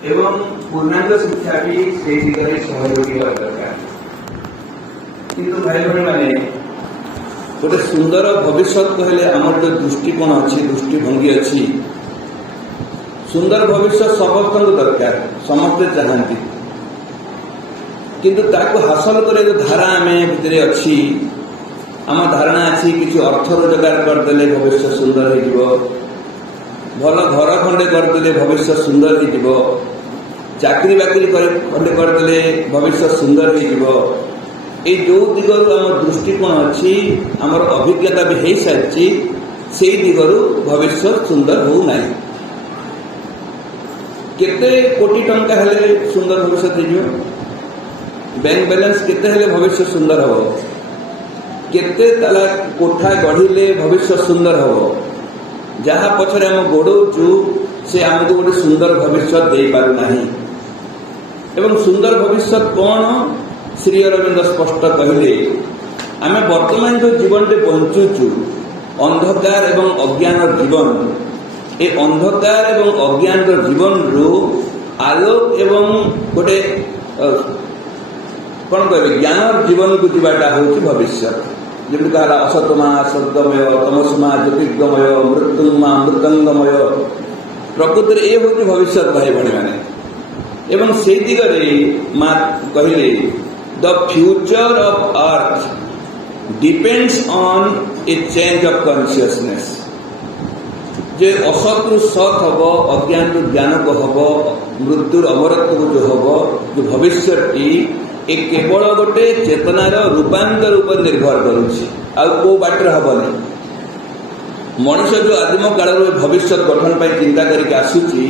एवं पूर्णांग शिक्षा भी से दिगरे सहयोगी होगा दरकार। किंतु भाई भाई माने गोटे सुंदर भविष्य कहले आमर जो दृष्टिकोण अच्छी दृष्टिभंगी अच्छी सुंदर भविष्य समस्त दरकार समस्ते चाहती किंतु ताको हासिल करे जो धारा आम भितर अच्छी आम धारणा अच्छी किसी अर्थ रोजगार करदे भविष्य सुंदर हो भल घर खंडे करदे भविष्य सुंदर हो चाकरी बाकरी खंडे करदे भविष्य सुंदर हो ये जो दिगरु आम दृष्टिकोण अच्छी आमर अभिज्ञता भी हो सारी से दिगरु भविष्य सुंदर हो ना केते कोटी टंका हेले सुंदर भविष्य हो बैंक बैलेंस केते हेले भविष्य सुंदर हो केते ताला कोठा गढ़िले भविष्य सुंदर हो जहाँ पछरे आम गोड़ौचु से आमको गोटे सुंदर भविष्य दे पारु नाही एवं सुंदर भविष्य कौन श्री अरविंद स्पष्ट कहले आम वर्तमान जो जीवन रे बंचुचु अंधकार एवं अज्ञान जीवन ए अंधकार एवं अज्ञान जीवन रु आलोक एवं गोटे कौन कहे ज्ञान जीवन को जीवाटा हूँ भविष्य जमी कहला असतमा सद्गमय तमस्मा ज्योतिर्गमय मृत्युमा मृतंगमय प्रकृति ये हूँ भविष्य भाई भाई मैंने एवं से दिगरे माँ कहले the future of earth depends on a change of consciousness जे असतु सत हम अज्ञान ज्ञान को हम मृत्युर अमरत्व को जो हम जो भविष्य ए केवल गोटे चेतनार रूपांतर उपर निर्भर करुच्ची आउ बाटर हेनी मनुष्य जो आदिम काल भविष्य गठन पर चिंता करके आसूची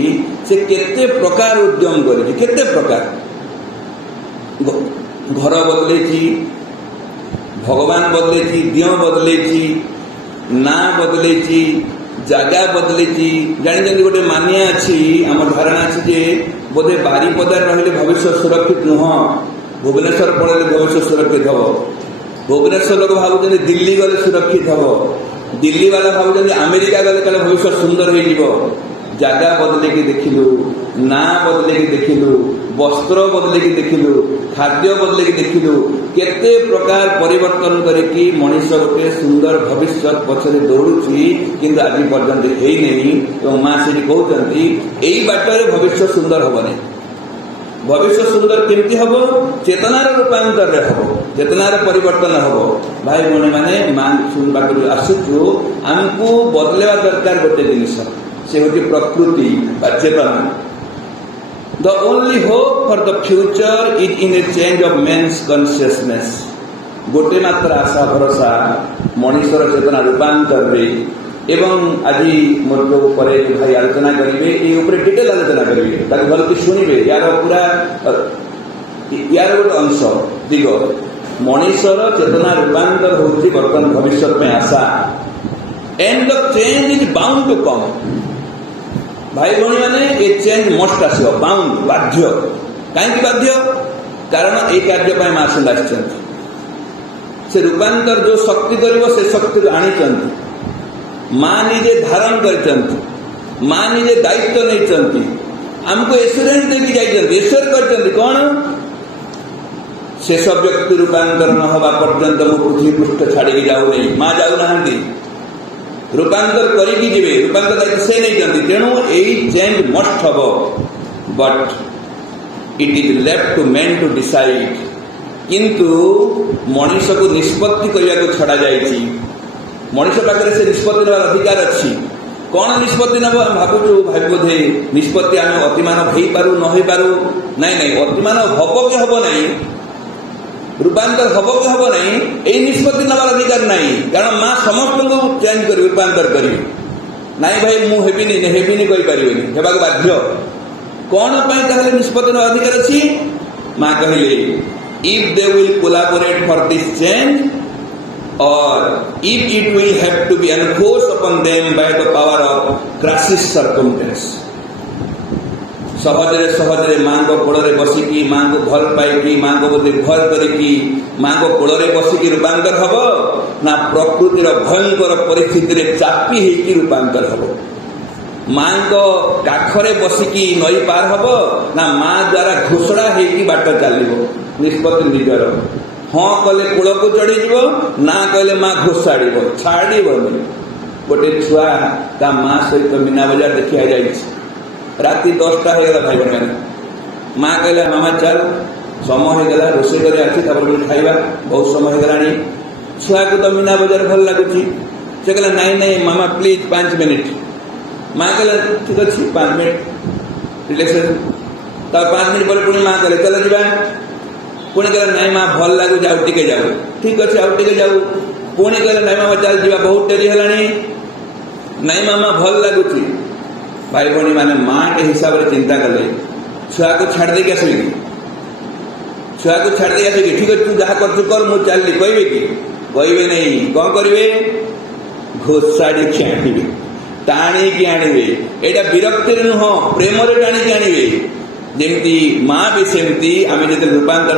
से केते प्रकार उद्यम करी केते प्रकार घर बदले भगवान बदले दियो बदले ना बदले जगह बदले जानी गोटे मानिया अच्छी आम धारणा अच्छी जे बोधे बारिपदार रही भविष्य सुरक्षित नुह भुवनेश्वर पड़े भविष्य सुरक्षित हम भुवनेश्वर लोग भावुं दिल्ली गले सुरक्षित हम दिल्ली वाला भावुं अमेरिका गले कल भविष्य सुंदर हो जगह बदले की देखिलु ना बदले की देखिलु वस्त्र बदले की देखिलु खाद्य बदले की देखिलु केते प्रकार परिवर्तन करके मनीष गोटे सुंदर भविष्य पछरे दौड़ुची किंतु आज पर्यंत है नहीं माँ से कहते यही बाटर भविष्य सुंदर हेनी भविष्य सुंदर केमती हम चेतनार रूपांतर हम चेतनार परिवर्तन हम भाई भौणी मैंने माँ शुणा आसुचु आमको बदलवा दरकार गोटे जिनिस से हूँ प्रकृति चेतना the only hope for the future is in a change of men's consciousness गोटे मात्र आशा भरोसा मनीषर चेतना रूपांतर एवं आज मोर जो भाई आलोचना करेंगे ये डिटेल आलोचना करेंगे भल कि शुणे यार पूरा यार गोटे अंश दिग मनीषर चेतना रूपांतर होती बर्तमान भविष्य में आशा and the change is bound to come भाई भौणी मैंने ये चेंज मस्ट आस बाउंड बाध्य कहीं बाध्य कारण ये कार्य माँ सुंदर से रूपांतर जो शक्ति कर शक्ति आनी माँ निजे धारण कर माँ निजे दायित्व नहीं आमको एश्योरेंस देकी जाइए एश्योर कर कौन शेष व्यक्ति रूपांतर न हवा पर्यंत मु पृथ्वी पृष्ठ छाड़ी जाऊ नहीं माँ जाऊ ना रूपांतर करी जीवे रूपांतर दायित्व से नहीं तेणु यही change must come but it is left to man to decide किंतु मनीष को निष्पत्ति करने को छड़ा जाइए मनीष पाखे से निष्पत्ति नेबार अधिकार अच्छी कौन निष्पत्ति नब भावुँ भाई बोधे निष्पत्ति आम अतिमान हो पारू न हो पारू नाई नाई अतिमान हम कि हम नहीं रूपांतर हम कि हम नहीं यही निष्पत्ति नबार अधिकार नहीं कारण माँ समस्त को चेंज कर रूपांतर करी नाई भाई मुझे हेबिनी कहीपर हेबाक बाध्य कौन निष्पत्ति नबार अधिकार अच्छी माँ कहले if they will collaborate for this change or if it will have to be enforced upon them by the power of crisis circumstance सहजरे सहजरे माँ को कोड़े बसिकी माँ को भल पाई माँ को निर्भर करी माँ को कोड़े बसिकी रूपांतर हम ना प्रकृतिर भयंकर परिस्थिति चापी होती रूपांतर हम माँ को काखरे बसिकी नई पार हम ना माँ द्वारा घोषणा होगी बाट चलो निष्पत्ति निजर हाँ कले कूल को चढ़ीज ना कहले माँ घोषाड़ छाड़बनी गोटे छुआ ता माँ सहित मीना बजार देखा जाए राति 10टा हो गला भाई बहन मैंने माँ कहला मामा चल समय होगला रोषे कर खाइबा बहुत समय होगलानी छुआ को तो मीना बजार भल लगुच से कहला नाई नाई मामा प्लीज 5 मिनिट माँ कहला ठीक अच्छे 5 मिनिट रिलैक्सेशन तब 5 मिनिट पर पुणी माँ कहले चल जा पुणी कहला नाई माँ भल लगुच आउ टिके जाऊ ठीक अच्छे आउ टिके जाऊ पुणी कहले नाई मामा चल जा बहुत डेरी है नाई मामा भल लगुच भाई भौणी मैंने माँ के हिसाब से चिंता कले छुआ को छाड़ देके आसबि छुआ को छाड़ देके आसबि ठीक है तू जहाँ कर मुझे चलि कहबे कि कहबे नहीं कौन करेंगे घोषाड़ी आने टाणिकी आणवे एटा विरक्ति नुह प्रेम टाणिकी आणवे जमती माँ भी सेमती आम जो रूपांतर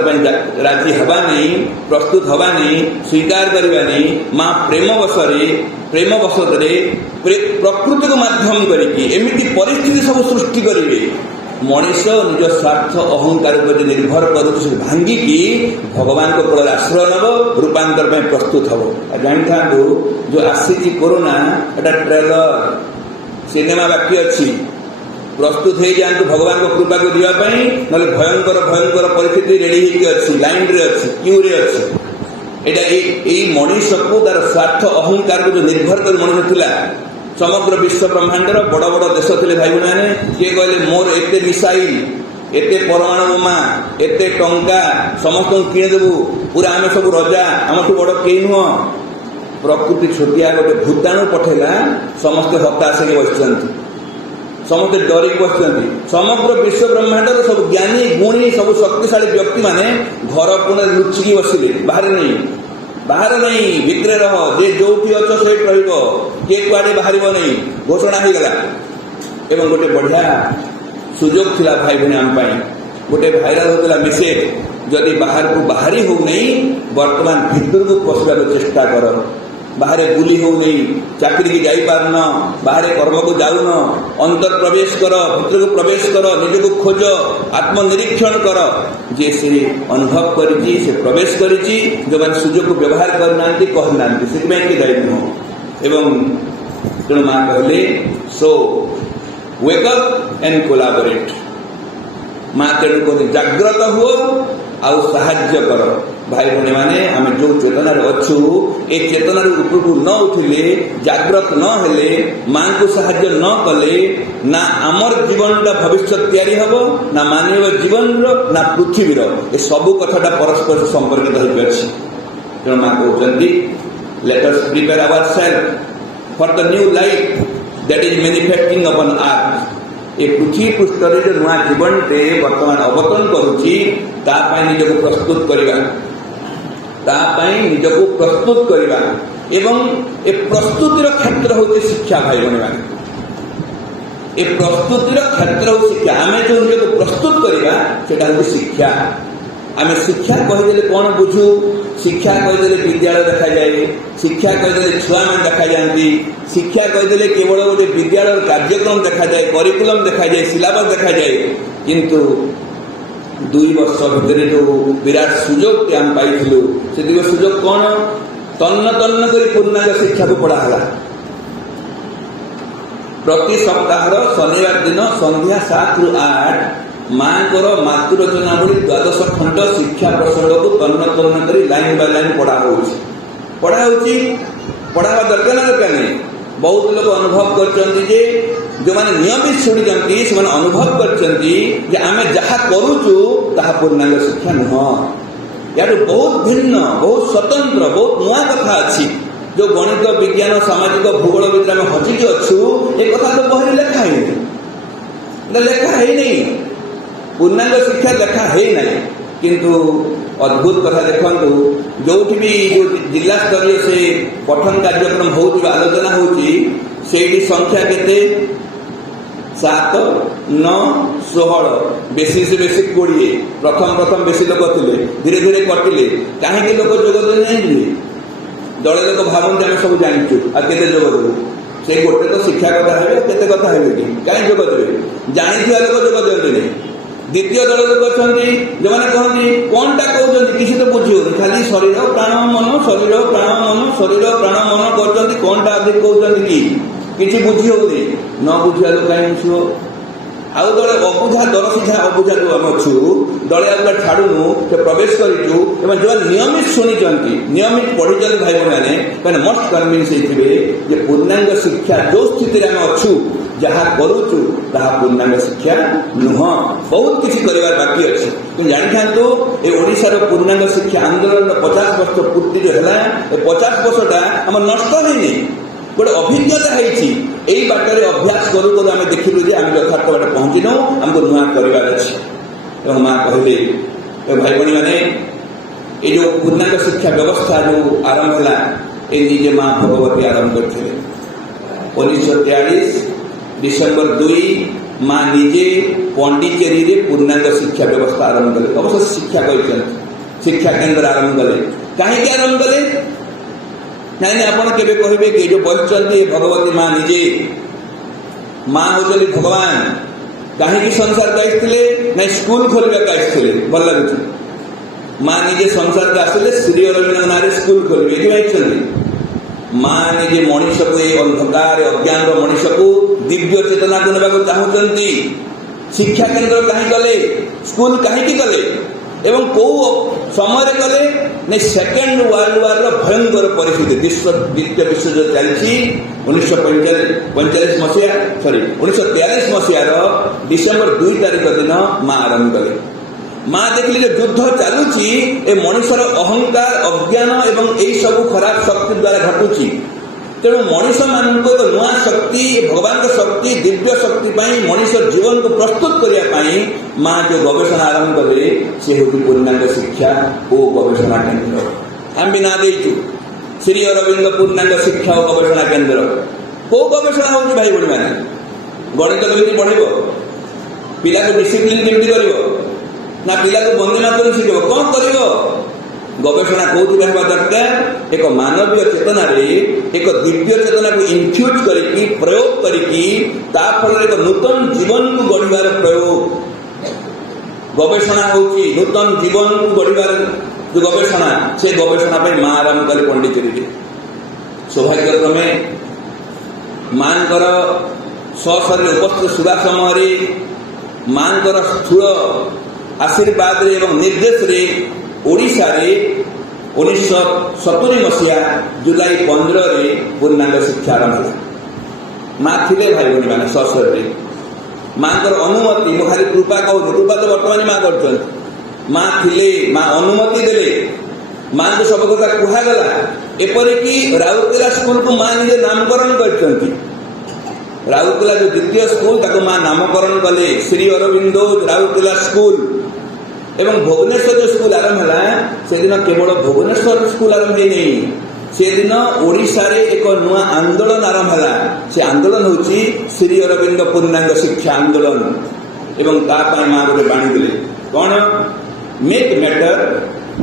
राजी हवा नहीं प्रस्तुत हवा नहीं स्वीकार करवा नहीं माँ प्रेम वशरे प्रकृति को माध्यम करके एमती परिस्थिति सब सृष्टि करेंगे मनीष निज स्वार्थ अहंकार पर निर्भर कर भांगिकी भगवान को कूल आश्रय नब रूपांतर प्रस्तुत हम जानी था जो आसी कोरोना एटा ट्रेलर सिनेमा बाकी अच्छी प्रस्तुत हो जातु भगवान को कृपा को दीवाई ना भयंकर भयंकर परिस्थिति रेडी अच्छी लाइन रे अच्छी क्यू रे अच्छी एटा मनीष को तार स्वार्थ अहंकार को जो निर्भर कर मनीष थिला समग्र विश्व ब्रह्मांडर बड़ बड़ देश थे भाई भाई मैंने किए कहले मोर एते मिसाइल एते परमाणु बोमा एते टंका समस्त किनेदेबू पूरा आम सब रजा आम बड़ कई नुह प्रकृति छोटिया गोटे भूताणु पठेला समस्ते हताश के बस समस्ते डरिक बस समग्र विश्व ब्रह्मांडर सब ज्ञानी गुणी सब शक्तिशाली व्यक्ति माने घर कोण लुचिकी बसिले बाहर नहीं भितरे रह जे जो अच्छ से किए कुआड़े बाहर नहीं घोषणा हो गला एवं गोटे बढ़िया सुजोग थिला भाई भाई आम गोटे भाइराल होता मेसेज जदि बाहर को बाहरी हो नहीं वर्तमान भितर को पशा चेष्टा कर बाहर बुली हो नहीं चाकरी की जाई पारन बाहर कर्म को जाऊन अंतर प्रवेश कर भितर को प्रवेश कर निज को खोज आत्मनिरीक्षण कर जे से अनुभव करी से प्रवेश करी जो मैंने सुजोग को व्यवहार करना कहना से दायी नुह एवं तेणु माँ कहले सो वेक अप एंड कोलाबोरेट माँ तेणु कहते जाग्रत हुओ आउ साहाय्य कर भाई भाई माने आम जो चेतनार अच्छु ए चेतनार उपरकू न उठिले जाग्रत न हेले माँ को साहाय्य न कले ना आमर जीवन भविष्य तैयारी हब ना मानव जीवन ना पृथ्वीर ए सबू कथाटा परस्पर संपर्कित हो पार्छ तेणु माँ कहते let us prepare ourselves for the new life that is manifesting upon earth ए पृथ्वी पृष्ठ जो नुआ जीवन टे वर्तमान अवतरण करुच्ची निजक प्रस्तुत करवा निजक प्रस्तुत करवा एवं ए प्रस्तुतिर क्षेत्र हूँ शिक्षा भाई भाई ए प्रस्तुतिर क्षेत्र हूँ शिक्षा आम जो निजक प्रस्तुत करवा से शिक्षा आम शिक्षा कहीदे कौन बुझू शिक्षा कहीदे विद्यालय देखा जाए शिक्षा कहीदे छुआ मैंने देखा जाती शिक्षा कहीदे केवल गोटे विद्यालय कार्यक्रम देखा जाए करिकुलम देखा जाए सिलेबस देखा जाए किंतु 2 वर्ष भितर जो विराट सुजोग आम पाइलु से 2 सुजोग कौन तन्न तन्न कर पूर्णांग शिक्षा को पढ़ाला प्रति सप्ताह शनिवार दिन संध्या 7 ରୁ 8 माँ को मातृरचना भली 12 खंड शिक्षा प्रसंग को तन्न तन्न कर लाइन बाय लाइन पढ़ा पढ़ावा दरकार ना दरकार नहीं बहुत लोग अनुभव कर जो मैंने नियमित शुणी से अनुभव कर आम जहाँ करुचु ताहा पूर्णांग शिक्षा नुह यार बहुत भिन्न बहुत स्वतंत्र बहुत नुआ कथा अच्छी जो गणित विज्ञान सामाजिक भूगोल भितर आम हजिकी अच्छु ए कथा तो बहरी लेखा है नहीं पूर्णांग शिक्षा लेखा है नहीं किंतु अद्भुत कथा देखु जो भी जो जिला स्तरीय से पठन कार्यक्रम हो आलोचना होती संख्या केते 7, 9, 16 बेसी से बेसी 20 प्रथम बेसी लोक थे धीरे धीरे कटिले कहीं लोक जोग नहीं दले लोक भावती आम सब जानचु आते जोग देव से गोटे तो शिक्षा कथा है केते कथा है कि कहीं जोग देवे जानी लोक जोग दिखते द्वितीय दल लोक अच्छा जो मैंने कहते कौनटा कहते किसी तो बुझी हो खाली शरीर प्राण मन शरीर प्राण मन शरीर प्राण मन कहते कौनटा अधिक कहते कि किसी बुझी होनी न बुझा लोक कहीं बुझो आउ दले अबुझा दर सीधा अबुझा जो आम अच्छु दले आगे छाड़ू से प्रवेश करूँ जो नियमित शुणी नियमित पढ़ी भाई मैंने मैंने मस्ट कन्विन्स होते पूर्णांग शिक्षा जो स्थिति आम अच्छु जहाँ करुचु ताहा पूर्णांग शिक्षा नुह बहुत किसी कर बाकी अच्छे कि जानी था ये ओडिशार पूर्णांग शिक्षा आंदोलन 50 वर्ष पूर्ति जो है 50 वर्षटा आम नष्ट होनी गोटे अभिज्ञता है बाटर अभ्यास करूँ करूँ आम देखिलु जे आम यथार्थ बाटे पहुँचीनु आमको नुआ करार अच्छे माँ कहले भाई भाई मैंने ये जो पूर्णांग शिक्षा व्यवस्था जो आरंभ है ये निजे माँ भगवती आरंभ करते 1943 डिसेम्बर 2 माँ निजे पांडिचेरी रे पूर्णांग शिक्षा व्यवस्था आरंभ कले अवश्य शिक्षा कहते शिक्षा केन्द्र आरंभ कले कहीं आरंभ कले नहीं आप कहे कि जो बसते भगवती माँ निजे माँ होती भगवान कहीं संसार आसते ना स्कूल खोलने आसते भल लगे माँ निजे संसार को आसते श्री अरविंद ना स्कूल खोलिए ये माँ निजे मनीष को ये अंधकार अज्ञान मनीष को दिव्य चेतना को ना चाहते शिक्षा केन्द्र कहीं कले स्कूल कहीं कले एवं कौ समय कले नहीं सेकेंड वर्ल्ड वार भयंकर परिस्थिति द्वितीय विश्वयुद्ध चलती 1945 मसीहा सॉरी 1943 मसीहार डिसेम्बर 2 तारिख दिन माँ आरंभ कले माँ देखली जो युद्ध चलुची ए मनुष्यर अहंकार अज्ञान एवं यही सब खराब शक्ति द्वारा घटुची तेणु मनीष मान एक नुआ शक्ति भगवान शक्ति दिव्य शक्ति मनीष जीवन को प्रस्तुत करने माँ जो गवेषणा आरंभ कले से हूँ पूर्णांग शिक्षा और गवेषणा केन्द्र आम भी ना देचु श्री अरविंद पूर्णांग शिक्षा और गवेषणा केन्द्र कौ गवेषणा हो भाई भाई मैंने गणित केमी पढ़ेब पिला को डिसिप्लिन केमी कर ना पिला को वंदे मातरम शिखेब कौन कर गवेषणा कौन रहवा दरकार एक मानवीय चेतना रे एक दिव्य चेतना को इन्फ्यूज करी प्रयोग करी फल एक नूतन जीवन को गढ़वार प्रयोग गवेषणा होची नूतन जीवन को गढ़वार जो गवेषणा से गवेषणा पे माँ आरंभ कले पंडिचेरी सौभाग्यक्रमे माँ सशरीर उपस्थित सुधा समय माँ स्थूल आशीर्वाद एवं निर्देश रे ओडिशा रे 1970 मसीहा जुलाई 15 रे पूर्णांग शिक्षा आरंभ है माँ थिले भाई भाई मैंने सशरीर माँ अनुमति मु खाली कृपा कहूँ कृपा तो बर्तमान माँ कर माँ थिले माँ अनुमति देले माँ को सब कथा कहगला एपरिकी राउरकेला स्कूल को माँ निजे नामकरण कर राउरकेला जो द्वितीय स्कूल ताको माँ नामकरण कले श्री अरविंदो राउरकेला स्कूल एवं भुवनेश्वर जो स्कूल आरंभ है से दिन केवल भुवनेश्वर स्कूल आरंभ नहीं से दिन ओडिशा रे एक नुआ आंदोलन आरंभ है से आंदोलन होची श्री अरविंद पूर्णांग शिक्षा आंदोलन एवं तापाई माँ गोटे बाणी देले कौन make matter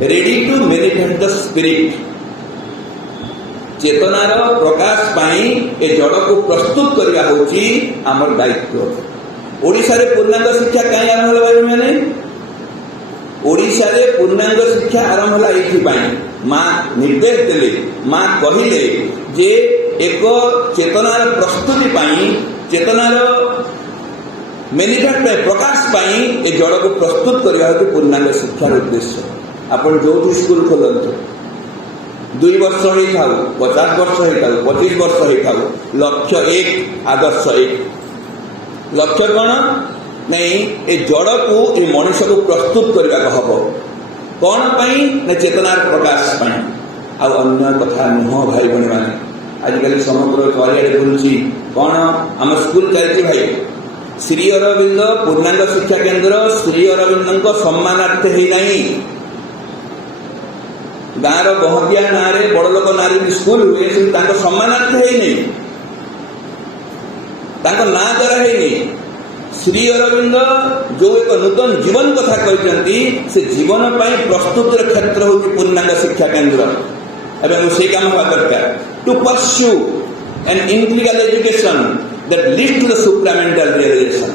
ready to manifest the spirit चेतनार प्रकाश पाई ए जड़ को प्रस्तुत करवा होची आमर दायित्व ओडिशा रे पूर्णांग शिक्षा कहीं आरंभ है भाई मैंने ओडिशा रे पूर्णांग शिक्षा आरंभ है ये माँ निर्देश देले माँ कहले जे एक चेतनार प्रस्तुति चेतनार मैनिफेस्ट प्रकाश ए जड़ को प्रस्तुत करवा पूर्णांग शिक्षार उद्देश्य आपण जो स्कूल खोलते 2 वर्ष हो 50 वर्ष हो 25 वर्ष हो लक्ष्य 1 आदर्श 1 लक्ष्य कौन नहीं ए जड़ को ए मनुष्य को प्रस्तुत करने हम कौन पाई ना चेतनार प्रकाश पाई अन्य कथा नुह भाई भाई मैंने आजिकल समग्र चारिड़े बुलूची कौन आम स्कूल चलती भाई श्री अरविंद पूर्णांग शिक्षा केन्द्र श्री अरविंद सम्मानार्थ है नहीं गाँव बहदिया ना बड़ लोक नारी स्कूल हुए सम्मानार्थ है नहीं ना द्वारा है नहीं श्री अरविंद जो एक नूतन जीवन कथा कहते से जीवन पाई प्रस्तुत क्षेत्र हूँ पूर्णांग शिक्षा केन्द्र एवं से काम हवा दरकार to pursue and integral education that leads to the supramental realisation.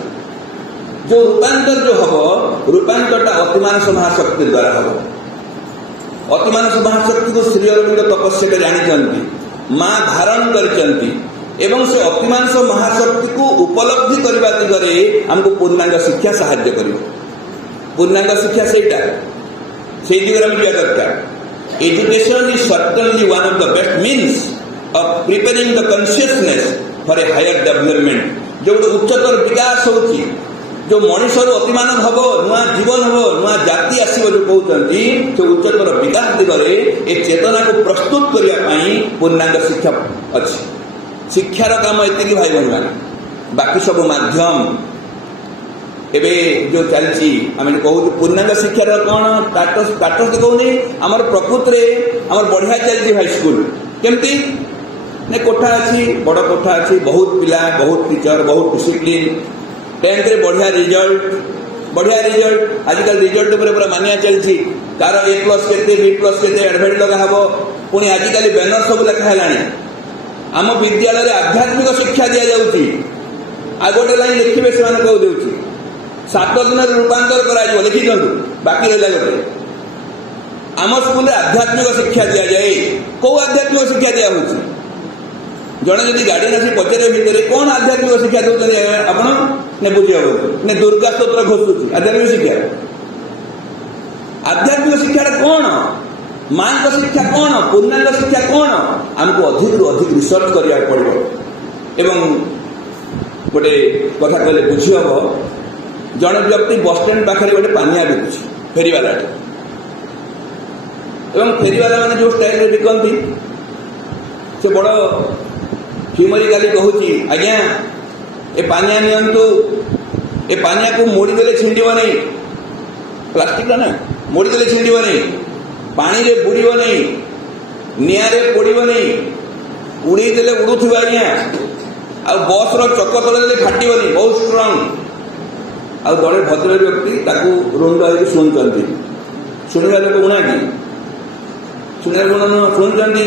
जो रूपांतर जो हम रूपांतरटा अतिमानस महाशक्ति द्वारा हम। अतिमानस महाशक्ति को श्री अरविंद तपस्या जानी माँ धारण करचंती एवं से अतिमानस महाशक्ति को उपलब्धि करने दिगरे हमको पूर्णांग शिक्षा साहाय्य करियो। पूर्णांग शिक्षा सेटा से दिगरे हम दरकार। Education is certainly one of the best means of preparing the consciousness for a higher development. जो उच्चतर विकास होची जो मनुष्य अतिमान हम नुआ जीवन हम नुआ जाति आसो जो कहते से उच्चतर विकास दिगरे ए चेतना को प्रस्तुत करने पूर्णांग शिक्षा अच्छी। शिक्षार काम एति भाई बहन मैंने बाकी सब माध्यम एवं जो चलती आम कहूँ पूर्णांग शिक्षार कौन स्टाटस स्टाटस कहूनी आमर प्रकृति आम बढ़िया चलती हाई स्कूल केमती ने कोठा अच्छी बड़ कोठा अच्छी बहुत पिला बहुत टीचर बहुत डिसिप्लिन 10th रे बढ़िया रिजल्ट आजिकल रिजल्ट पूरा मानिया चलती तार A+ केते B+ केते एडभाइट लगा हम पुणी आजिकल बैनर सब लेखा है। आम विद्यालय आध्यात्मिक शिक्षा दि जाऊँगी आ गोटे लाइन लिखे से कह दे 7 दिन रूपांतर कर लिखि दिखाँ बाकी रहा गोटे आम स्कूल आध्यात्मिक शिक्षा दि जाए। कौ आध्यात्मिक शिक्षा दिया जड़े जब गार्डियन आसी पचारे भितर कौन आध्यात्मिक शिक्षा दौरान आप बुझे हम ने दुर्गा स्तोत्र घोषुची आध्यात्मिक शिक्षा। आध्यात्मिक शिक्षा कौन माँ का शिक्षा कौन पूर्णांग शिक्षा कौन आमको अधिक रु अधिक रिसर्च करिया पड़ो। एवं गोटे कथा कहले बुझी हम जड़े व्यक्ति बस स्टैंड पाखे गोटे पानिया बिकुची फेरीवाला एवं फेरीवाला मैंने जो स्टाइल बिकती से बड़ ह्यूमरिकाली कहूँ आज्ञा ए पानिया नियंतु ए पानिया को मोड़ीदेले छिंडव नहीं प्लास्टिक ना मोड़ीदेले छिंडव नहीं पानी रे बुड़ीब नहीं निआरे पोड़ब नहीं उड़ेदेले उड़ुवा आज्ञा आ बस चक तले फाटबनी बहुत स्ट्रंग आ दड़े भद्र व्यक्ति ताकू रुंड होकर शुणुंट शुणा लोक गुणा कि शुणा गुण शुणुंट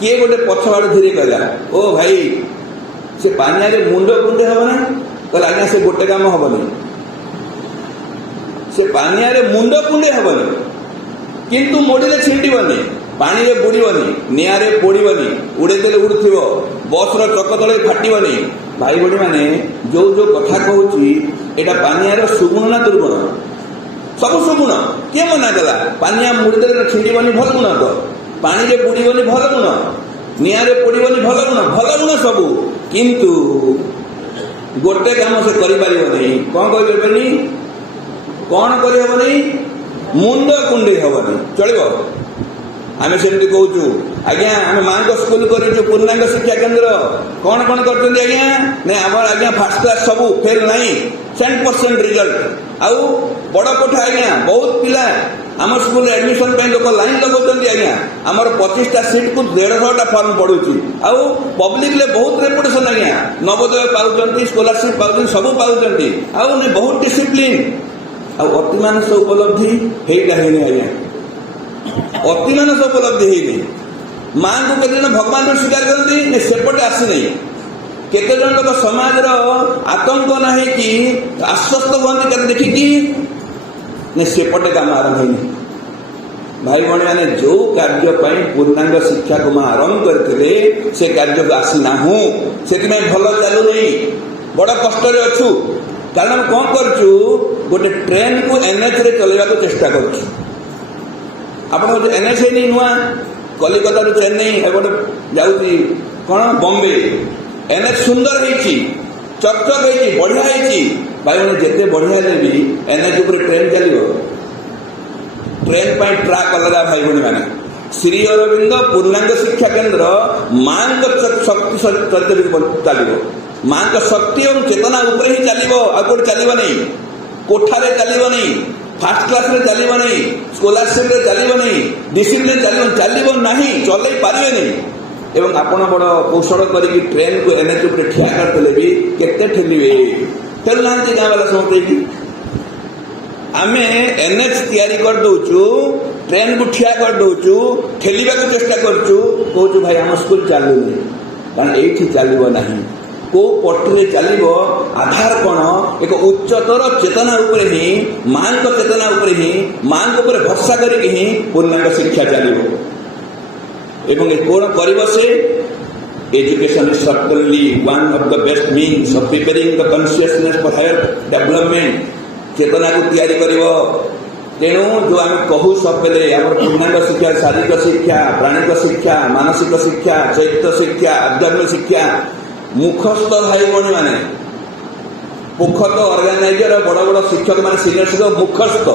किए गोटे पछ आड़ धीरे कहला ओ भाई से पानिया रे मुंड कुंडे हम ना कहला आज्ञा से गोटे काम हेनी से पानिया रे मुंड कुंडे हेनी किंतु मोड़े छिंडबनी पानी रे बुड़बनी निआरे पोड़बनी उड़ेदेले उड़ुव बस चक तले फाटबनी। भाई बड़ी मैंने जो जो कथा कहूँ एटा पानियार सुगुण ना दुर्गुण सब सुगुण किए मना कला पानिया मुड़देले छिंडबनी भल गुण तो पानी रे बुड़बनी भल गुण निआरे पोड़बनी भल गुण सबू किंतु गोटे काम से करें कौन करनी मुंड कुंडे हेनी चलो आम सेमती कहूँ आज्ञा आम माँ को स्कूल कर पूर्णांग शिक्षा केन्द्र कौन कौन कर आज्ञा नहीं आम आज्ञा फास्ट क्लास सब फेल नहीं 100% रिजल्ट आउ बड़ कोठा आज्ञा बहुत पिला आम स्कूल एडमिशन लोक लाइन लगाउछन्ती आज्ञा आमर 25टा सीट को 150टा फॉर्म पड़ुची आउ पब्लिक ले बहुत रेपुटेशन आज्ञा नवोदय पाउछन्ती स्कॉलरशिप पाउछन्ती सब पाउछन्ती आउ ने बहुत डिसिप्लिन आउ अतिमानस उपलब्धि हेइटा हेनी आज्ञा अतिमानस उपलब्धि हेनी माँ को केते जन भगवान स्वीकार करती सेपटे आसी नहीं केते जन लोक समाज आतंक ना कि आश्वस्त हुआ देखिकी ने सेपटे काम आरंभ होनी। भाई भाई मैंने जो कार्य पूर्णांग शिक्षा को माँ आरंभ करते से कार्य को आसीना हूँ से भल चलू नहीं बड़ कष्ट अच्छु कारण कौन करूँ गोटे ट्रेन को NH रे चलवा को चेष्टा करूँ आप NH नहीं नुआ कलिकता रू चेन्नई एपटे जाऊँगी कौन बॉम्बे NH सुंदर होती चकचक होती बढ़िया होती भाई मैंने जिते बढ़िया ले भी NH ऊपर ट्रेन चलो ट्रेन पर ट्राक अलग भाई भाई मैंने श्री अरविंद पूर्णांग शिक्षा केन्द्र माँ शक्ति चरित चलो माँ शक्ति और चेतना उपर ही चलो आगे चलो नहीं कोठारे चलो नहीं फास्ट क्लास रे चलो नहीं स्कॉलरशिप रे चलो नहीं डिसिप्लिन चलो नहीं चल पारे नहीं एवं आपण बड़ कौशल करके ट्रेन को NH ऊपर ठिया करते भी केते ठेलिबे ठेलु नांती गाँ वाला समझते आम NH तैयारी कर दौचु ट्रेन को ठिया कर दौचु ठेलिबा को चेष्टा करचु कहूँ भाई आम स्कूल चलुनी कारण ये चलो ना को पट्टी चलो आधार कौन एक उच्चतर चेतना उपरे ही माँ चेतना उपरे ही माँ ऊपर भरसा करके ही पूर्णांग शिक्षा चलो एवं कौन कर से education is certainly one of the best means of preparing the consciousness for higher development चेतना को तैयारी करिवो तेणु जो आम कहू सब बेले आम पूर्णांग शिक्षा शारीरिक शिक्षा प्राणिक शिक्षा मानसिक शिक्षा चैत्य शिक्षा आध्यात्मिक शिक्षा मुखस्थ भाई भौणी मैंने मुखस्थ ऑर्गेनाइजर बड़ बड़ शिक्षक मान सीनियर शिक्षक मुखस्थ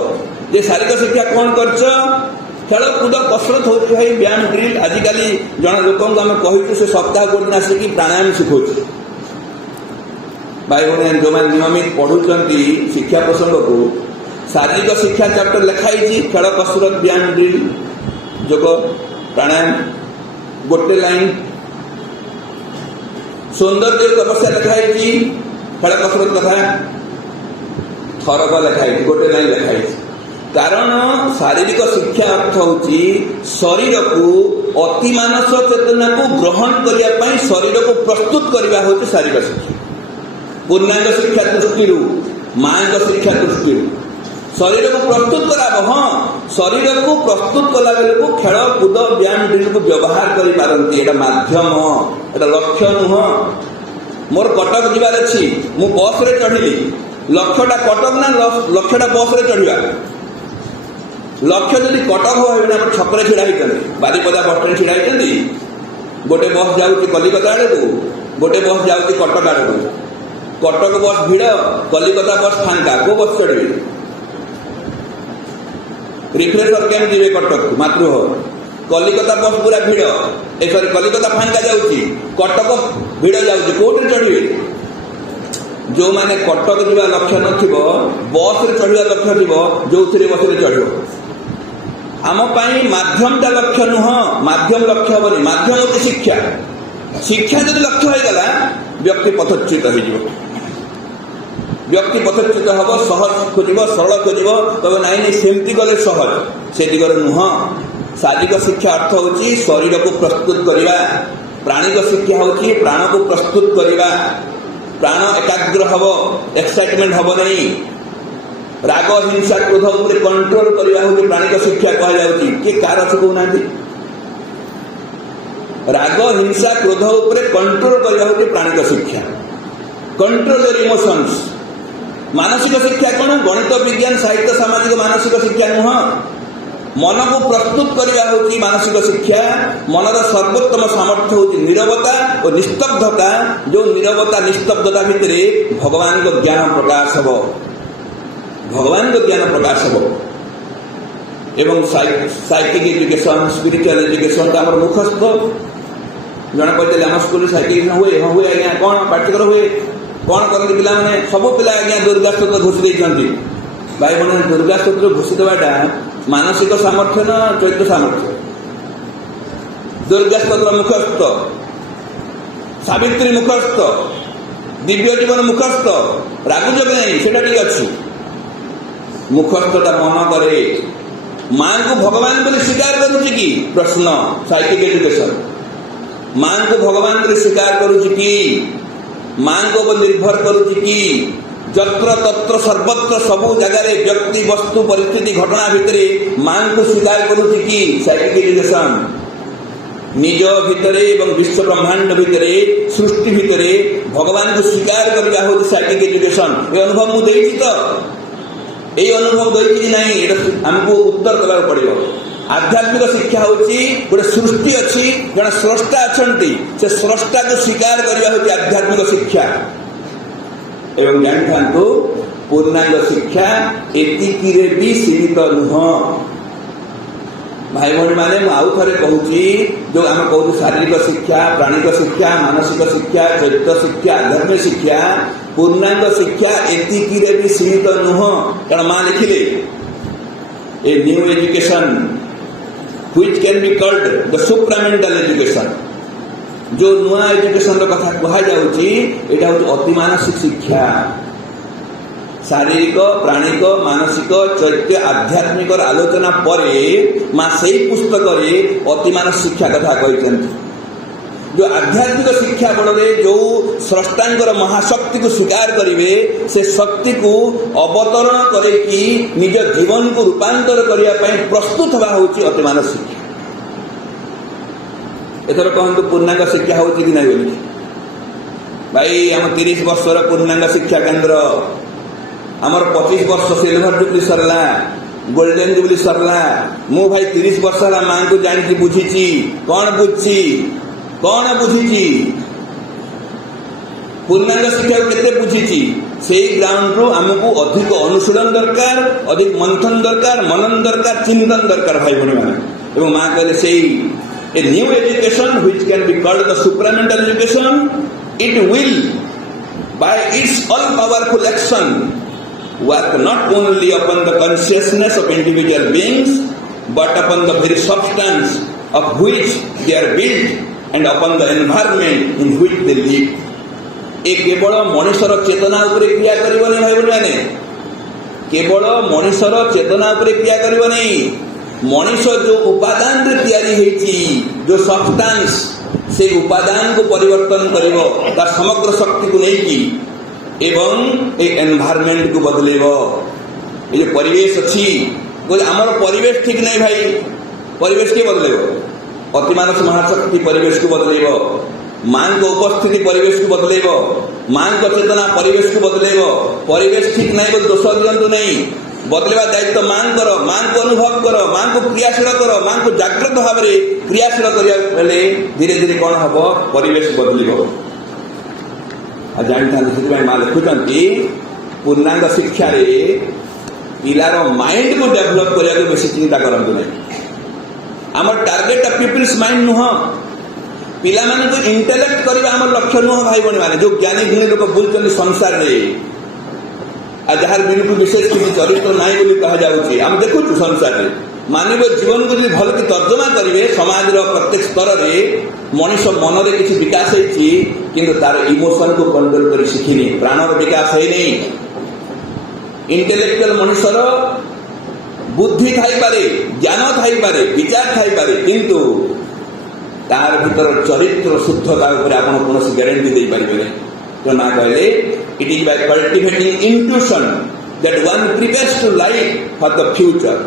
जे शारीरिक शिक्षा कौन कर खेलकूद कसरत होती भाई व्यायाम ड्रिल आजिकल जन लोक आम कहूँ से सप्ताह को दिन आसिक प्राणायाम शिखा भाई भौणी जो मैंने नियमित पढ़ुंट शिक्षा प्रसंग को शारीरिक शिक्षा चैप्टर लिखाई खेल कसरत व्यायाम ड्रिल योग प्राणायाम गोटे लाइन सौंदर्य तपस्या लिखाई खेल कसरत कथा थरक लिखाई गोटे लाइन लिखाई कारण शारीरिक शिक्षा अर्थ होची शरीर को अति मानस चेतना को ग्रहण करने शरीर को प्रस्तुत करने हूँ शारीरिक शिक्षा पूर्णांग शिक्षा दृष्टि माँ शिक्षा दृष्टि शरीर को प्रस्तुत करा हाँ शरीर को प्रस्तुत कला बेले को खेल कूद व्यायाम ड्रिल को व्यवहार कर पारती एटा माध्यम एटा लक्ष्य नुह मोर कटक जीवार अच्छी मु बस रे चढ़ी लक्ष्यटा कटक ना लक्ष्यटा बस रे चढ़ा लक्ष्य जदि कटक हो छकरे छिड़ा होती बारिपदा बस स्टैंड छिड़ा होती गोटे बस जाऊँगी कलिकता आड़ को गोटे बस जाऊँगी कटक आड़ को कटक बस भिड़ कलिकता बस फांका को बस चढ़ी रिफ्रेशर कैंप जी कटक मातृह कलिकता बस पूरा भिड़ सरी कलिकता फांका जाऊँगी कटक भिड़ जाऊँगी कौटे चढ़े जो मैंने कटक जावा लक्ष्य नथिब बस रे चढ़ा लक्ष्य थी जो बस रे चढ़ आम माध्यमटा लक्ष्य नुह माध्यम लक्ष्य हेनी माध्यम होती शिक्षा शिक्षा जब लक्ष्य हो गला व्यक्ति पथच्युत हो व्यक्ति पथच्युत हम सहज खोज सरल खोज तब नाई नहीं सेमती गले सहज से दिगरे नुह शारीरिक शिक्षा अर्थ होची शरीर को प्रस्तुत करवा प्राणिक शिक्षा होची प्राण को प्रस्तुत करवा प्राण एकाग्र हम एक्साइटमेंट हम नहीं राग हिंसा क्रोध उपर कंट्रोल करवा हूँ प्राणिक शिक्षा कहुच्छी किए कार अच्छे कहना राग हिंसा क्रोध उपर कंट्रोल करवा हूँ प्राणिक शिक्षा कंट्रोल योर इमोशंस मानसिक शिक्षा कौन गणित विज्ञान साहित्य सामाजिक मानसिक शिक्षा नुह मन को प्रस्तुत करवा हूँ मानसिक शिक्षा मनर सर्वोत्तम सामर्थ्य हूँ नीरवता और निस्तब्धता जो नीरवता निस्तब्धता भितर भगवान को ज्ञान प्रकाश हो भगवान को ज्ञान प्रकाश हो एवं साइकिक एजुकेशन स्पिरिचुअल एजुकेशन तो आम मुखस्थ जन कहते आम स्कूल साइकिल हुए हाँ हुए आज्ञा कौन पाठ्यक्रम हुए कौन करते पिला मैंने सब पिला आज्ञा दुर्गा स्त्रोत्र घोषि देते भाई मैंने दुर्गा स्त्रोत्र घोषि देवाटा मानसिक सामर्थ्य ना चैत्य सामर्थ्य दुर्गा स्त्रोत्र मुखस्थ सावित्री मुखस्थ दिव्य जीवन मुखस्थ रागुज नहीं से ठीक अच्छी मुखस्थटा मन करे माँ को भगवान बोले स्वीकार करुच्ची कि प्रश्न साइकिक एजुकेशन माँ को भगवान बोले स्वीकार करुच्ची कि माँ को निर्भर करुच्ची कि जत्र तत्र सर्वत्र सबु जगार व्यक्ति वस्तु परिस्थिति घटना भितर माँ को स्वीकार करुच्ची कि साइकिक एजुकेशन निज भितर एवं विश्व ब्रह्मांड भितर सृष्टि भितर भगवान को स्वीकार करवा हूँ साइकिक एजुकेशन ये अनुभव मुझे तो यही अनुभव देती ना आमको उत्तर देवाक पड़ो आध्यात्मिक शिक्षा हूँ गोटे सृष्टि अच्छी जड़े स्रष्टा अच्छा से स्रष्टा को स्वीकार करवा हूँ आध्यात्मिक शिक्षा एवं जानी था पूर्णांग शिक्षा एतिकी भी सीमित नुह भाई भौणी मैंने आउ थे कहूँ जो आम कहूँ शारीरिक शिक्षा प्राणिक शिक्षा मानसिक शिक्षा चैत्य शिक्षा आध्यात्मिक शिक्षा पूर्णांग शिक्षा एतिकी भी सीमित नुह कारण माँ लिखिले a new education which can be called the supramental education जो नुआ एजुकेशन कथा कहुच्छी यहाँ हूँ अति मानसिक शिक्षा शारीरिक प्राणिक मानसिक चैत्य आध्यात्मिक आलोचना पर माँ से पुस्तक अति मानसिक शिक्षा कथा कहते जो आध्यात्मिक शिक्षा बल जो स्रष्टांकर महाशक्ति को स्वीकार करेंगे से शक्ति को अवतरण करके निज जीवन को रूपांतर करने प्रस्तुत हवा हूँ अतिमान शिक्षा। एथर कहतु पूर्णांग शिक्षा हो कि नहीं बोली भाई आम 30 वर्षर पूर्णांग शिक्षा केन्द्र आमर 25 वर्ष सिल्वर जुबली सरला गोल्डन जुबली सरला मु भाई 30 वर्ष है माँ को जानी बुझी कौन बुझी पूर्णांग शिक्षा केते बुझी से ग्राउंड रू आमको अधिक अनुशीलन दरकार अधिक मंथन दरकार मनन दरकार चिंतन दरकार भाई भाई मैंने माँ कहले से a new education which can be called the supramental education, it will by its all powerful action work not only upon the consciousness of individual beings but upon the very substance of which they are built and upon the environment in which they live. ए केवल मनुष्यर चेतना उपरे क्रिया करिवनी भाई बोलने केवल मनुष्यर चेतना उपरे क्रिया करिवनी मनुष्य जो उपादान रे तैयारी हेची जो सब्सटेंस से उपादान को परिवर्तन करिवो तार समग्र शक्ति को नहीं की एवं एक एनवायरनमेंट को बदलेबो ये जो परिवेश अच्छी आमर परिवेश ठीक नहीं भाई परिवेश के बदलेबो अतिमानस महाशक्ति परिवेश को बदलेबो मां को उपस्थिति परिवेश को बदलेबो मां को चेतना परिवेश को बदलेबो परिवेश ठीक नहीं बोल दोष दियंतु नहीं बदलेवा दायित्व मां को अनुभव करो मां को क्रियाशील करो मां को जागृत भाव में क्रियाशील करने धीरे धीरे कौन हम परिवेश बदल जानते माँ लिखुंट पूर्णांग शिक्षा पिलार माइंड को डेभलप करने को बेसी चिंता करते ना आम टार्गेट ऑफ पीपल्स माइंड नुह पिला को इंटेलेक्ट करवा आम लक्ष्य नुह भाई भाई मैंने जो ज्ञानी गुणी लोक बुलूँ संसार में जार बिल्कुल विशेष किसी चरित्र ना बोली कह जाऊँगी आम देखु संसार में मानव जीवन को जो भल की तर्जमा करेंगे समाज प्रत्येक स्तर में मनुष्य मन में किसी विकास होती किंतु तार इमोशन को कंट्रोल कर शिखिनी प्राणर विकास है नहीं इंटेलेक्चुअल मनुष्यर बुद्धि थाई पारे ज्ञान थाई पारे विचार थाई पारे किंतु तार भीतर चरित्र शुद्धता आप कौन ग्यारंटी दे पारे तो ना कहले it is by cultivating intuition that one prepares to life for the future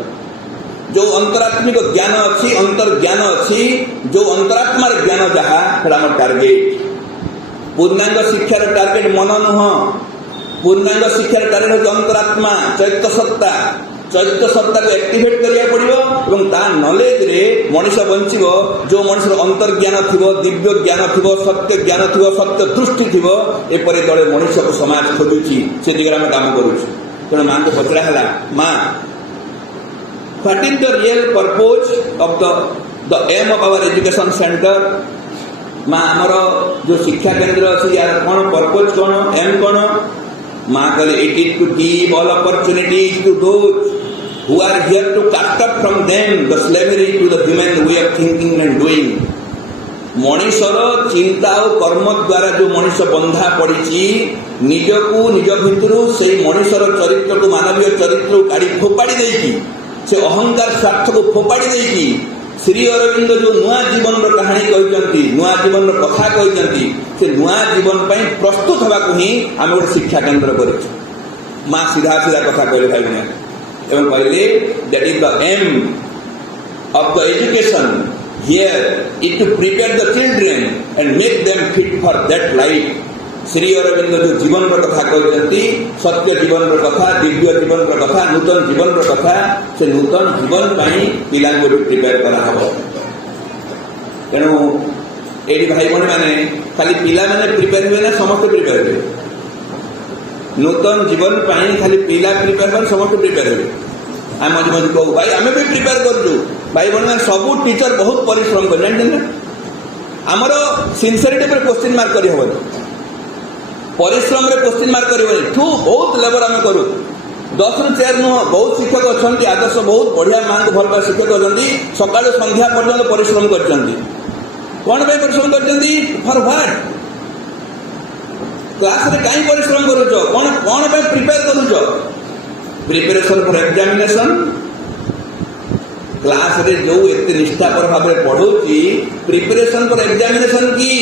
जो अंतरात्मिक ज्ञान अच्छी अंतर ज्ञान अच्छी जो अंतरात्मार ज्ञान जहाँ आम टार्गेट पूर्णांग शिक्षार टार्गेट मन नुह पूर्णांग शिक्षार टार्गेट हूँ अंतरात्मा चैत्य सत्ता को एक्टिवेट करिया पड़ो नॉलेज रे मनुष्य बंचो जो मनुष्य अंतर्ज्ञान थी दिव्य ज्ञान थी सत्य ज्ञान थी सत्य दृष्टि थी एपरी दले मनुष्य को समाज खोजुची से दिगरे आम काम करूँ तेणु माँ को पचरा है माँ what is the real purpose of the aim of our education centre माँ आमर जो शिक्षा केंद्र अच्छी यार कौन पर्पज कौन एम कौन माँ कहले it is to give all opportunities to those who are here to cast up from them the slavery to the human way of thinking and doing मनुष्यर चिंता और कर्म द्वारा जो मनुष्य बंधा पड़ी निज को निज भितर से मनुष्यर चरित्र को मानवीय चरित्र को काढ़ी फोपाड़ी देकी से अहंकार स्वार्थ को फोपाड़ी देकी श्री अरविंद जो नुआ जीवन कहानी कहते नुआ जीवन कथा कहते से नुआ जीवन पर प्रस्तुत होगा ही आम गोटे शिक्षा केन्द्र कर माँ सीधा सीधा कथा कहले भाई मैंने एवं कहले that is the aim of the education here is to prepare the children and make them fit for that life Shri Aurobindo जो जीवन कथा कहते सत्य जीवन कथा दिव्य जीवन कथा नूतन जीवन कथा से नूतन जीवन पिला प्रिपेयर करा तेणु ये भाई भाई मैंने खाली पिला मैंने प्रिपेयर हुए ना समस्त प्रिपेयर हुए नूतन जीवन खाली पिला प्रिपेयर कर समस्त प्रिपेयर हुए आम मझे मझे कहू भाई आम भी प्रिपेयर करूँ भाई भाई सबू टीचर बहुत परिश्रम कर जानते आमर सिनसीयरिटी पर क्वेश्चन मार्क कर परिश्रम क्वेश्चन मार्क कर बहुत लेबर आम करूँ 10 रु 4 नुह बहुत शिक्षक अच्छा आदर्श बहुत बढ़िया माँ को भल पाए शिक्षक अच्छा सका संध्या पर्यटन परिश्रम कर कौन भाई परिश्रम कर फॉर व्हाट क्लास रे कहीं परिश्रम करूच कौन कौन प्रिपेयर करूच प्रिपेरेशन फॉर एग्जामिनेशन क्लास रे जो एते निष्ठापर भाव पढ़ौची प्रिपरेशन फॉर एग्जामिनेशन की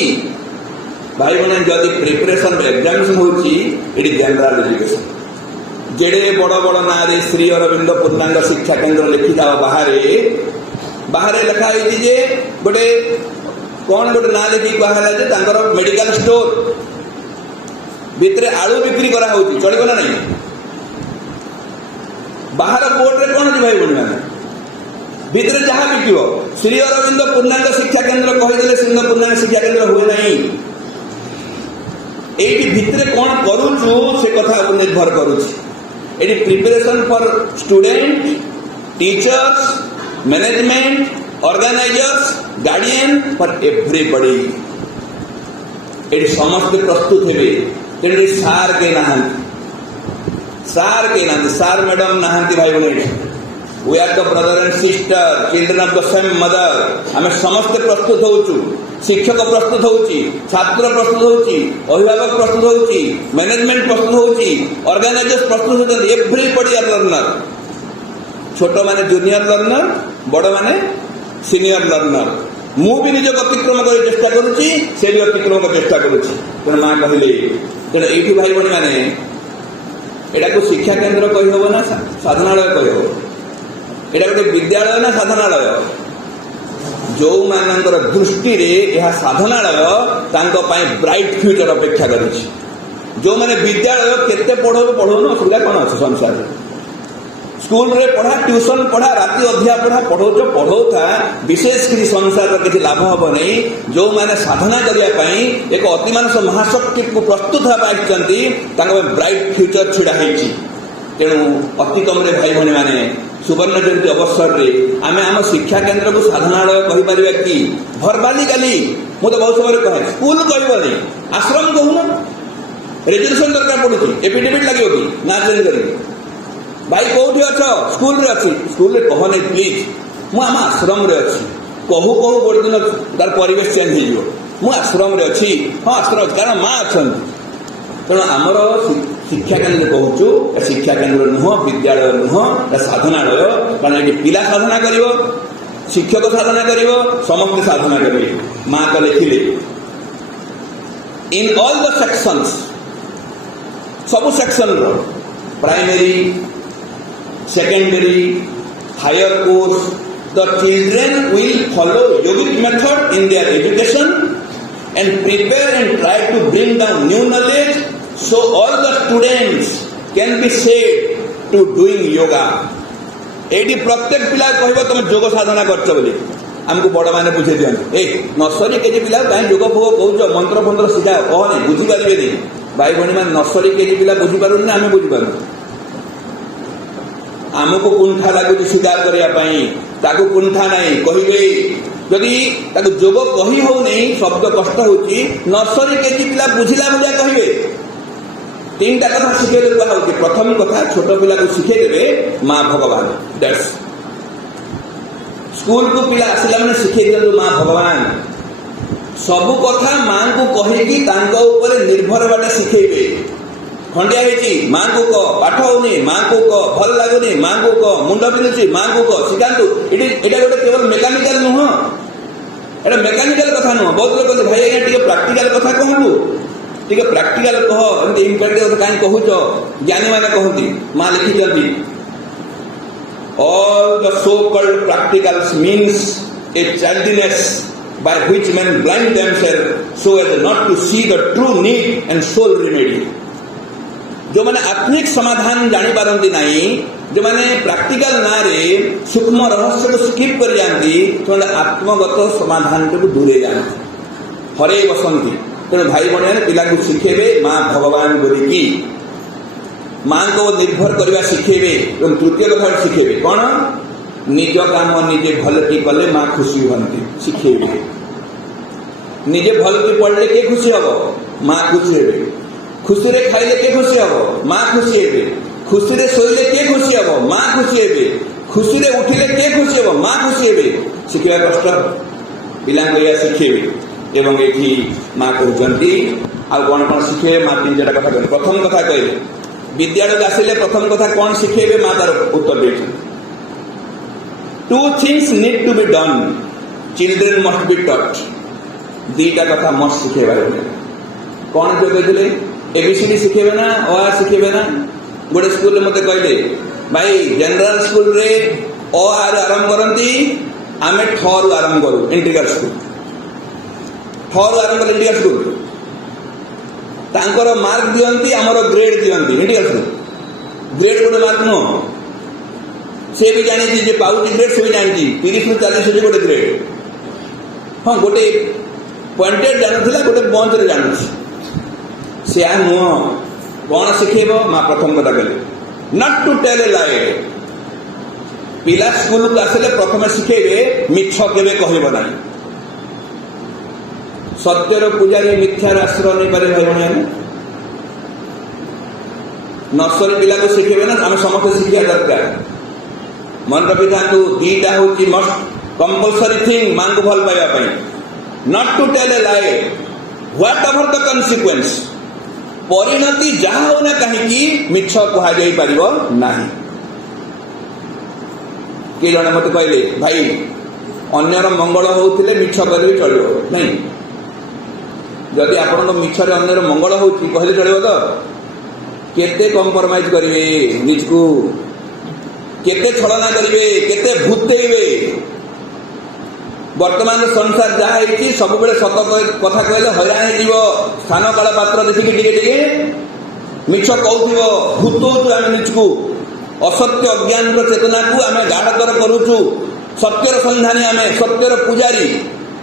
भाई बहन जदि प्रिपरेशन एग्जामिनेशन होची एटी जनरल एजुकेशन जेडे बड़ बड़ ना रे श्री अरविंद पूर्णांग शिक्षा केंद्र लिखि जाओ बाहर लिखा है जे गोटे कौन गोटे ना लिखि बाहर जे तांकर मेडिकल स्टोर भितर आलू बिक्री करा होची चलिबो ना नहीं बाहर बोर्ड रे कौन जी भाई बहन माने भितर जहाँ बिकिबो श्री अरविंद पूर्णांग शिक्षा केंद्र कहीदेले श्री पूर्णांग शिक्षा केंद्र हुए नहीं एटी भितर कौन करूछु से कथा निर्भर करूछि एटी preparation for student teachers management organisers guardian for everybody एटी समस्त प्रस्तुत हेबे तेणु सार के नाहांती सार मैडम नाहांती भाई बहन we are the brother and sister children of the same mother आम समस्ते प्रस्तुत होचु शिक्षक प्रस्तुत होची छात्र प्रस्तुत होची अभिभावक प्रस्तुत होची मैनेजमेंट प्रस्तुत होची ऑर्गेनाइजर्स प्रस्तुत होती एवरीबॉडी आर लर्नर छोट माने जूनियर लर्नर बड़ माने सीनियर लर्नर मु भी निज अतिक्रम कर चेष्टा करुच्ची से भी अतिक्रम कर चेष्टा करुच्ची तेणु माँ कहले तेणु ये भाई भाई मैंने यहाँ को शिक्षा केंद्र कही हम ना साधनालय कही हम एटा गोटे विद्यालय ना साधनालय जो मानकर दृष्टि रे यह साधनालय तांको पाए ब्राइट फ्यूचर अपेक्षा करिछि जो माने विद्यालय केते पढ़ो न असुविधा कौन अच्छे संसार स्कूल रे पढ़ा ट्यूशन पढ़ा राति अध्या पढ़ो था विशेष किसी संसार किसी लाभ हम नहीं जो माने साधना करने एक अतिमानस महाशक्ति को प्रस्तुत होती ब्राइट फ्यूचर छिड़ा तेणु अति कम भाई भाई मैंने सुवर्ण जयंती अवसर रे आमे आम शिक्षा केंद्र को साधनालय कहि परिबा कि भरबाली गाली मु तो बहुत समय कहे स्कूल कहबनी आश्रम कहूना रेजुलेशन दरकार पड़ुची एफिडेविट लागो कि ना चेंज करी भाई कोठी अछ स्कूल रे अछि स्कूल रे कहने प्लीज मु आम आश्रम रे अछि कहू गोटे दिन तार परिवेश चेंज हो मु आश्रम रे अछि हाँ आश्रम कारण माँ अच्छा तेणु आमर शिक्षा केंद्र कहूँ शिक्षा केंद्र नुह विद्यालय नुह साधनालय कारण ये पिला साधना कर शिक्षक साधना कर समस्त साधना करेंगे माँ तो लिखिले इन ऑल द सेक्शंस सबु section primary secondary higher course the children will follow yogic method in their education and prepare and try to bring down new knowledge so all the students can be said to doing yoga eighty प्रत्येक पिला कहबो तुम योग साधना करछ बोली हमको बड़ माने बुझे दियन ए नर्सरी केजी पिला काई योग भोग कहउछ मंत्र फंत्र सिखा कहने बुझी पारिबे नहीं भाई भणी मान नर्सरी केजी पिला बुझी पारुन ना हमें बुझी पारु हमको कुंठा लागुची स्वीकार करिया पई ताको कुंठा नहीं कहिबे यदि जोग कही हो नहीं शब्द कष्ट होची नर्सरी केजी पिला बुझिला भलिया कहिबे तीन टा कथा शिखेले कहउची प्रथम कथा छोट पिला को शिखेदेबे माँ भगवान दैट्स स्कूल को पिला आसिला माने शिखे दियंतु माँ भगवान सबु कथा माँ को कहिकी तांको ऊपर निर्भर बाटे शिखेबे खंडिया हेची माँ को कह पाठ होनी माँ को कह भल लागुनी माँ को कह मुंड बिंधुची माँ को कह शिखांतु एटा गोटे केवल मेकानिकल नुह एटा मेकानिकल कथा नुह बहुत लोग कहते भाई आज्ञा टिके प्राक्टिकल कथा कहलु टिके प्राक्टिकल कह एमती इम्पैक्ट कहीं कहूच ज्ञानी मैंने कहती माँ लिखिंट all the so called practicals means a childishness by which men blind themselves so as not to see the true need and soul remedy जो मैंने आत्मिक समाधान जानी पारंती नहीं जो मैंने प्रैक्टिकल ना रे सूक्ष्म रहस्य को स्किप कर जाती तो आत्मगत समाधान को दूरे जाती हरे बसंती तेणु भाई भाई पिला को शिखेबे माँ भगवान बोलिकी माँ को निर्भर करवा शिखेबे तृतीय कथा शिखेबे कौन निज काम निजे भल की कले माँ खुशी हंती शिखेबे निजे भल की पढ़ले के खुशी हम माँ खुशी हे खुशी रे खाइले के खुशी हम माँ खुशी हे खुशी रे शोइले के खुशी हम माँ खुशी हे खुशी रे उठिले के खुशी हम माँ खुशी हे शिखा कष्ट पिला शिखेबे एवं ये माँ कहते आउ कौन कौन शिखे माँ तीन चार कथा कहते प्रथम कथा कहले विद्यालय आसिले प्रथम कथा कौन शिखेबे माँ तार उत्तर दे Two things need to be done. Children must be taught. दीटा कथा मस्ट शिखेबार कौन जो कहते एबीसीडी शिखेबे ना अ शिखेबे ना गोटे स्कूल मते कहले भाई जनरल स्कूल रे अ आरंभ करती आमे ठ रु आरंभ करू इंटीग्रल स्कूल ठ रु आरंभ कर इंटीग्रल स्कूल तांकर मार्क दियंती हमर ग्रेड दियंती इंटीग्रल स्कूल ग्रेड गोटे मार्क नो से भी जानी जे पाउची ग्रेड से भी जानी 30 रु 40 से गोटे ग्रेड हां गोटे पॉइंटेड जानथिला गोटे बंच रे जानथि से आ नुह कौन शिखेब माँ प्रथम कथा कहले नॉट टू टेल ए लाई पिला स्कूल को आसले प्रथम शिखेबे मिछ केबे कहब ना सत्यर पूजारी मिथ्यार आश्रय नहीं पारे भाई भाई नर्सरी पिला को शिखेबे ना आम समस्त शिक्षा दरकार मन रखी था दीटा हूँ मस्ट कंपलसरी थिंग मां को भल पाइबा not to tell a lie whatever the consequence परिणति जहाँ होना कहीं मिछ कह पार ना किए जड़े मत कहले भाई अन्यर मंगल होते मिछ कले चलो नहीं जदि आपण मिछरे अन्यर मंगल हो कहले चलो तो केते कंप्रोमाइज करेंगे निजको केते छलना करेंगे केते भूतेबे वर्तमान संसार जहाँ सब बेले सत कथा कहले हईराण हो स्थान काल पात्र देखिए टिके टिके मिछ कहूब भूतौचु आम निजको असत्य अज्ञान चेतना को आम गाढ़तर करुचु सत्यर सन्धानी आम सत्यर पूजारी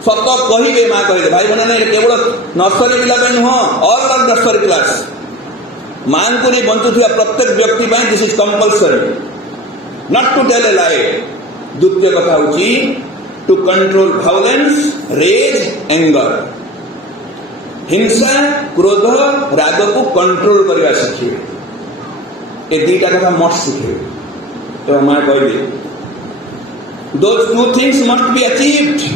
सत कहे माँ कहले भाई बहन नहीं केवल नर्सरी पिला नुह ऑल आर नर्सरी क्लास मां को नहीं बंचुवा प्रत्येक व्यक्ति this is compulsory not to tell a lie द्वितीय कथा हूँ to control violence rage anger हिंसा क्रोध राग को कंट्रोल करने शिखे ए दीटा कथा मस्ट शिखे तो मैं कहली those two things must be achieved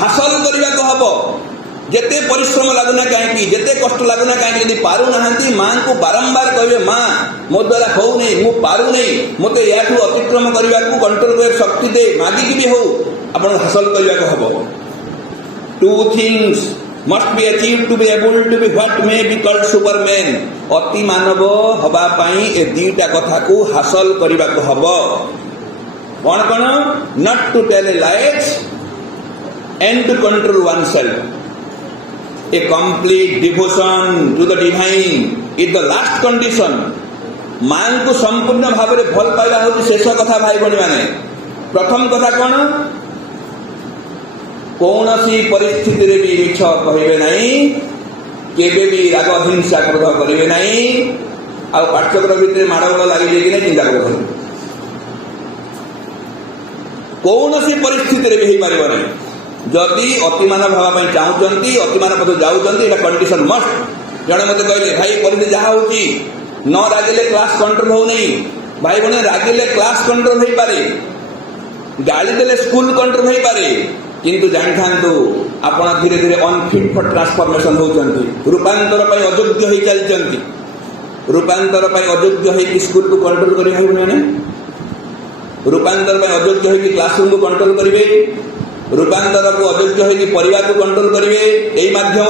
हासिल करने को हम जिते परिश्रम लगुना कहीं जिते कष्ट लगुना कहीं यदि पारु ना माँ को बारंबार कहे माँ मो द्वारा हो नहीं मु पारु नहीं मत या अतिक्रम करने को कंट्रोल कर शक्ति दे मागिकी भी हो आप हासिल करने को हम two things must be achieve to be able to be what may be called superman अति मानव हवापाई ए दीटा कथा को हासिल करने को हम कौन कौन not to tell a lies and to control one self A complete devotion to the divine is the last condition. मां को संपूर्ण भाव में भल पाइबा हूँ शेष कथा भाई भाई मैंने प्रथम कथा कौन कौन सी परिस्थिति रे भी मिछ कहबे नहीं केबे भी राग हिंसा क्रोध करेंगे नहीं आ पाठ्यक्रम भितर माड़गोड़ लगी जाए कि नहीं चिंता कर कौन सी परिस्थिति रे भी हो पार नहीं जदि अतिमान भाव चाहते अतिमान पद जाऊँच कंडीशन मस्ट जड़े मत कहले भाई परिस्थिति जहाँ हो न रागिले क्लास कंट्रोल हो नहीं भाई बहन रागिले क्लास कंट्रोल हो पारे गाड़ी देले स्कूल कंट्रोल हो पारे किंतु जानी था आप धीरे धीरे अनफिट फॉर ट्रांसफॉर्मेशन होती रूपांतर अयोग्य हो चलती रूपांतर अयोग्य हो स्कूल को कंट्रोल करें रूपांतर अयोग्य हो क्लासरूम को कंट्रोल करेंगे रूपांतर को अयोग्य हो परिवार को कंट्रोल करेंगे यही माध्यम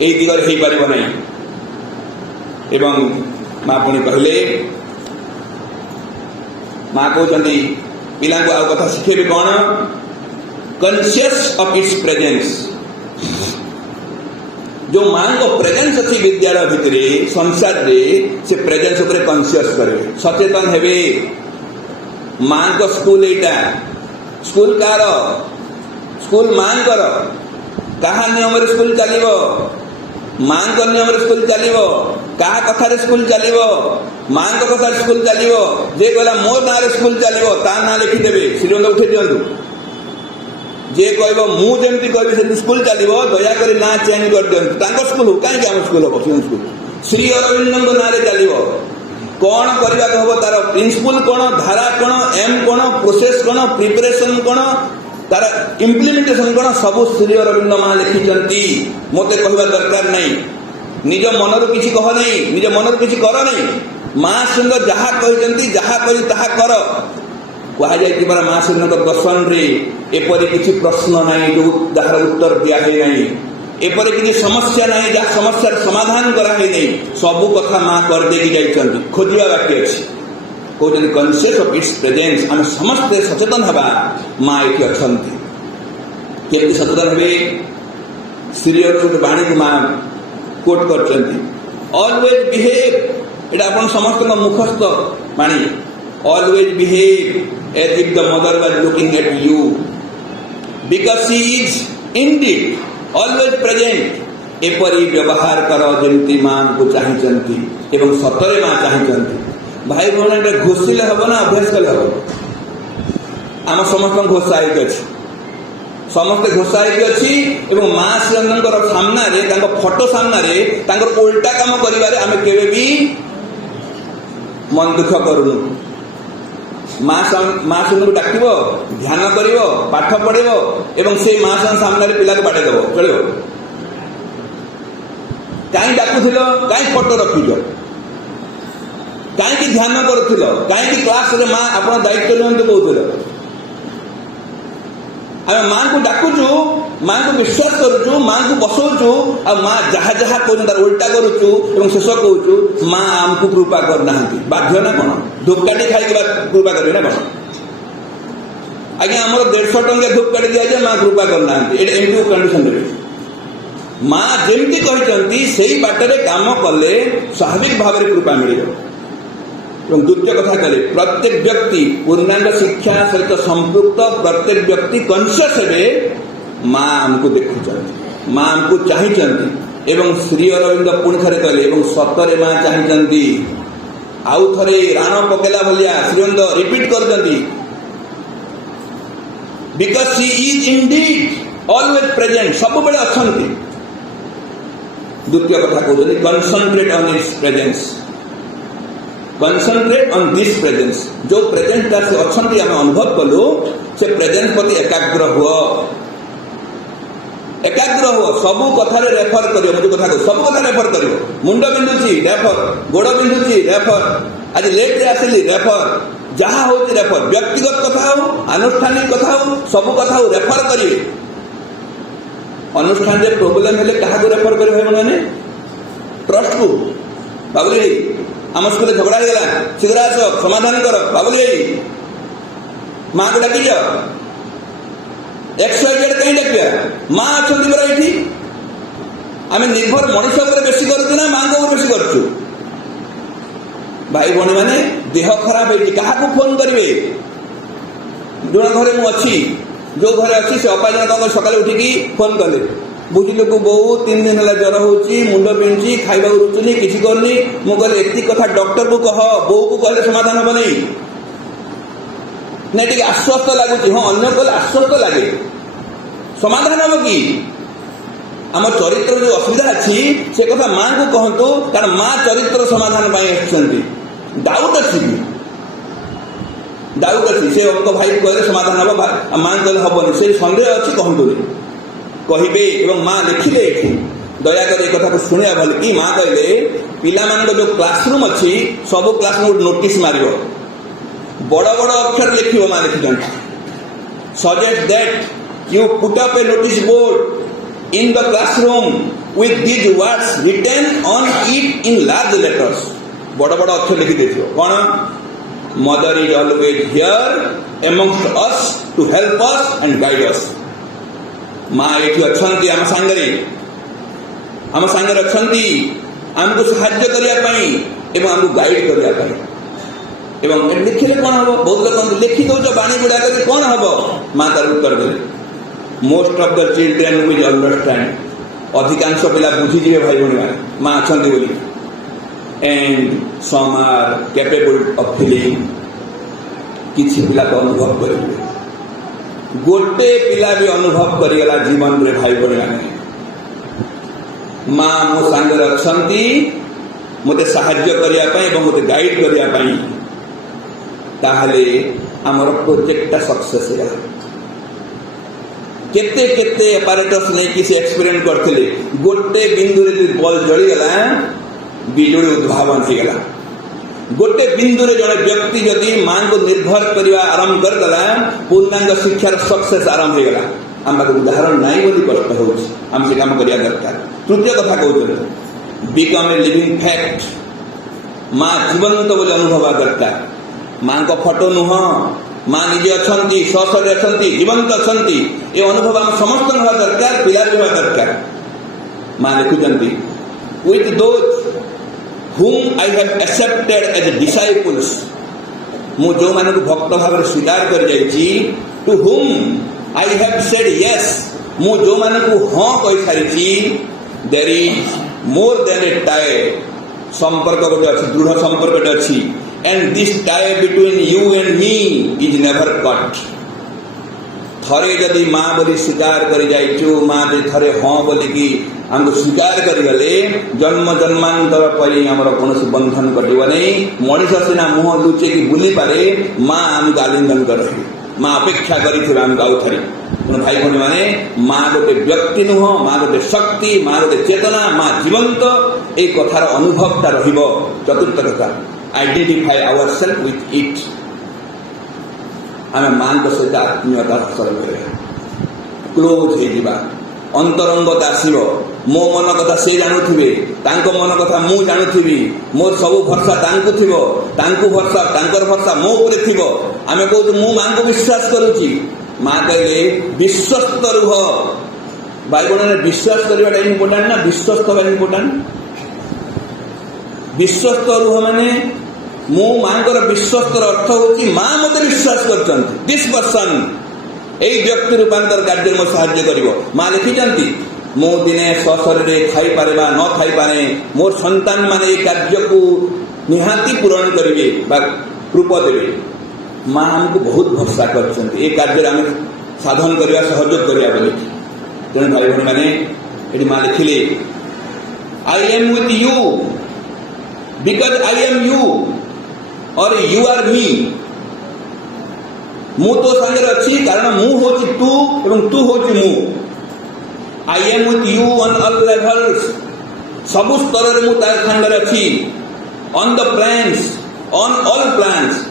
दिगरे हो पार नहीं एवं माँ पुणी कहले माँ कहते पिला को आउ कथा शिखेबे कौन कॉन्शियस ऑफ इट्स प्रेजेंस जो माँ को प्रेजेंस अच्छी विद्यालय भितर संसार रे से प्रेजेंस उपरे कॉन्शियस करे सचेतन हेबे माँ को स्कूल एटा स्कूल कार स्कूल मां कर कहा नियम स्कूल चलो मां को नियम स्कूल चलो कहा कथार स्कूल चलो मां को कथार स्कूल चलो जे कहला मो ना स्कूल चलो ता ना लिखिदेवे श्रीमंत उठे दिंतु जे कह मुझे कह स्कूल चलो दयाकोरी ना चेंज कर दिंतु स्कूल हो कहीं आम स्कूल हम स्कूल श्री अरविंद ना चलो कौन करने को हम तार प्रिंसिपल कौन धारा कौन एम कौन प्रोसेस कौन प्रिपरेशन कौन तार इम्प्लीमेंटेशन कौन सब श्री अरविंद माँ लिखिं मत कहवा दरकार नहीं निज मनर किसी कह नहीं निज मनर किसी कर नहीं माँ सिंह जहाँ कहते जहाँ कर कहुपर माँ सूर्य दर्शन रे एपरी किसी प्रश्न नाई जो जार उत्तर दिहे ना एपरी किसी समस्या ना जहाँ समस्या समाधान कराई नहीं सबू कथा माँ करदे जाइए खोजा बाकी अच्छी कहते कनसीयस ऑफ इट्स प्रेजेंस आम समस्ते सचेतन हवा माँ ये अच्छा केमती सचेतन हे सीरियल गोटे बाणी को माँ कोट कर ऑलवेज बिहेव एटा अपन समस्त मुखस्थ बाणी always behave as if the mother was looking at you because she is indeed always present एपरी व्यवहार कर जमी माँ को चाहती एवं सतरे माँ चाहती भाई भौणी घोषिले हम ना अभ्यास कले हम आम समस्त घोषायित अच्छी समस्ते घोषायित अच्छी एवं माँ श्रीनंदर सामने फोटो सामने उल्टा काम करें आम केवे भी मन दुख करूँ माँ श्रीनंद डाक ध्यान कर पाठ पढ़े एवं से माँ सामने पिला को बाटे दब चलो कहीं डाकुल कहीं फोटो रखीच कहीं ध्यान करुल कहीं क्लास रे माँ आप दायित्व नियंतु कहते आम माँ को डाकुचु माँ को विश्वास करुचु माँ को बसौचु आ माँ जहाँ जहाँ कहूँ तार उल्टा करुचु और शेष कहूँ माँ आमको कृपा करना बाध्य ना कौन धूपकाठी खाई कृपा करें ना कौन आज्ञा आम 150 टंका धूपकाठी दिया माँ कृपा करना एमती कंडीशन माँ जमी कहते से बाटर काम कले स्वाभाविक भाव में कृपा मिल द्वितीय कथा कले प्रत्येक व्यक्ति पूर्णांग शिक्षा सहित संपृक्त प्रत्येक व्यक्ति कन्सियस हे माँ आमको देखुं माँ आमको चाहती एवं श्री अरविंद पुणी थे कहले सतरे माँ चाहती आउ थे राण पकेला भलिया श्रीअरविंद रिपीट कर because she is indeed always present सब बेले अच्छा द्वितीय कथा कहते concentrate on it's presence concentrate on this presence जो प्रेजेंस से अच्छा आम अनुभव कलु से प्रेजेंस प्रति एकाग्र हुआ सबू कथा रेफर कर कथा सब कथा रेफर कर मुंड बिंधुची रेफर गोड़ बिंधुची रेफर आज लेट रे आसिली रेफर जहाँ हूँ रेफर व्यक्तिगत कथा हो आनुष्ठानिक कथा हो सब कथा रेफर करिए अनुष्ठान रे प्रोब्लेम हेले क्या रेफर कर भाई मैंने ट्रस्ट को बाबुली आम स्कूल झगड़ा होगा शीघ्र आस समाधान कर बाबुली माँ को डाक एक्सवाइजेड कहीं डाकिया माँ अच्छा परा ये आम निर्भर मनुष्य पर बेसी करूँ ना माँ को बेसी करूँ भाई भौणी मैंने देह खराब होती क्या फोन करेंगे जो घरे मुझे जो घरे अच्छी से अपा जन सका उठिकी फोन कले बुझिले को बो 3 दिन है ज्वर हो मुंड बिंधुची खाइबा रुचुनी किसी करनी मु कहले एति कथा डॉक्टर को कह बो को कहले समाधान हम नहीं आश्वस्त लगुच हाँ अन्य कहले आश्वस्त लगे समाधान हम कि आम चरित्र जो असुविधा अच्छी से कथा माँ को कहतु कारण माँ चरित्र समाधान डाउट अच्छी से उनको भाई कहले समाधान हम माँ कहले हेनी से सन्देह अच्छी कहतु कहे एवं माँ लिखिले दयाकर एक कथा शुणा भल कि माँ कहले पिला जो क्लासरूम अच्छी सब क्लासरूम नोटिस मार बड़ बड़ अक्षर लिख माँ लिखिं suggest that you put up a notice board in the classroom with these words written on it in large letters बड़ बड़ अक्षर लिखि देथियो कोन mother is always here amongst us to help us and guide us माँ ये अच्छी आम सांगे अच्छी आमको साहाय्य करने आमको गाइड करने लिखिले कौन हम बहुत लोग लिखि दौच बाणी गुड़ाक कौन हम माँ तार उत्तर दे most of the children will understand अधिकांश पिला बुझीजे भाई भौणी मैंने माँ अच्छा बोली and some are capable of feeling किसी पिला तो अनुभव करेंगे गोटे पिला भी अनुभव करेगा जीवन रे भाई भौणी मैंने माँ मो सांगे अच्छा मत साहाय्य करने मत गाइड करने ताहले आमर प्रोजेक्टा सक्सेस है केते केते एपारेटस नहीं से एक्सपेरिमेंट करते गोटे बिंदु रे बल्ब जलीगला बिजुली उद्भावन हो गला गोटे बिंदु रे जड़े व्यक्ति जदि मां को निर्भर करवा आरंभ करदेला पूर्णांग शिक्षार सक्सेस आरंभ हो गला। आम पाखे उदाहरण नाई बोली कष्ट हो आम से काम करिया दरकार। तृतीय कथा कहते बिकम ए लिविंग फैक्ट। मां जीवंत बोली अनुभव दरकार। मां को फोटो नुह मां निजे अच्छी सशरीर अच्छा जीवंत अच्छा ये अनुभव आम समस्त हवा दरकार पिला भी हवा दरकार। मां लिखुंट with those whom I have accepted as disciples मु जो माने को भक्त भाव स्वीकार कर जाइछि to whom I have said yes मु जो माने को हां कहि सारिछि there is more than a tie संपर्क गोटे अछि दृढ़ संपर्क गोटे अछि and this tie between you and me is never cut। थरे जदि मां बोली स्वीकार कर जाइछु मां जे थरे हां बोली कि हमको स्वीकार करगले जन्म जन्मांतर परी हमर कोनोसी बंधन कटिबो नै। मनीष सिना मुह लुचे कि बुली पारे मां हमको आलिंगन करबी मां अपेक्षा करिथिबा हम गाउ थरी। कोन भाई भनी माने मां गोटे व्यक्ति नुह मां गोटे शक्ति मां गोटे चेतना मां जीवंत ए कथार अनुभवता रहिबो। चतुर्थ कथा आइडेंटिफाई आवरसेल्फ विथ इट। आमे मां को सहित आत्मीयता हासिल करिबा क्लोज हे दिबा अंतरंगता आसीबो। मो मन कथा से जानुथिबे तांको मन कथा मु जानुथिबी मोर सब भरसा तांको थिबो तांको भरसा तांकर भरसा मो उपरे थिबो। आमे कहू मु मां को विश्वास करूची मां कहले विश्वस्त रुह। भाई बहन विश्वास करवाटा इम्पोर्टाट ना विश्वस्त हवा इम्पोर्टाट। विश्वस्त रुह माने मु मांकर विश्वस्तर अर्थ होची मां मते विश्वास करचंती दिस पर्सन एई व्यक्ति रूपांतर कार्य मो सहाय्य करिवो। मां लिखिचंती मो दिने सशरीर खाई पारे बा न खाई पारे मोर संतान माने ए कार्य को निहाती पूरण करिवे बा रूप देवे। मां हमको बहुत भरोसा करचंती ए कार्य आम साधन करवा सहयोग करवा बोली। तेणु भाई भणी माने एटी मां लिखिले I am with you because I am you और यू आर मी। मु तो संगे अच्छी कारण मु होची तू एवं तू होची मु। I am with you on all levels सब स्तर रे मु तार संगे अच्छी on the plans on all plans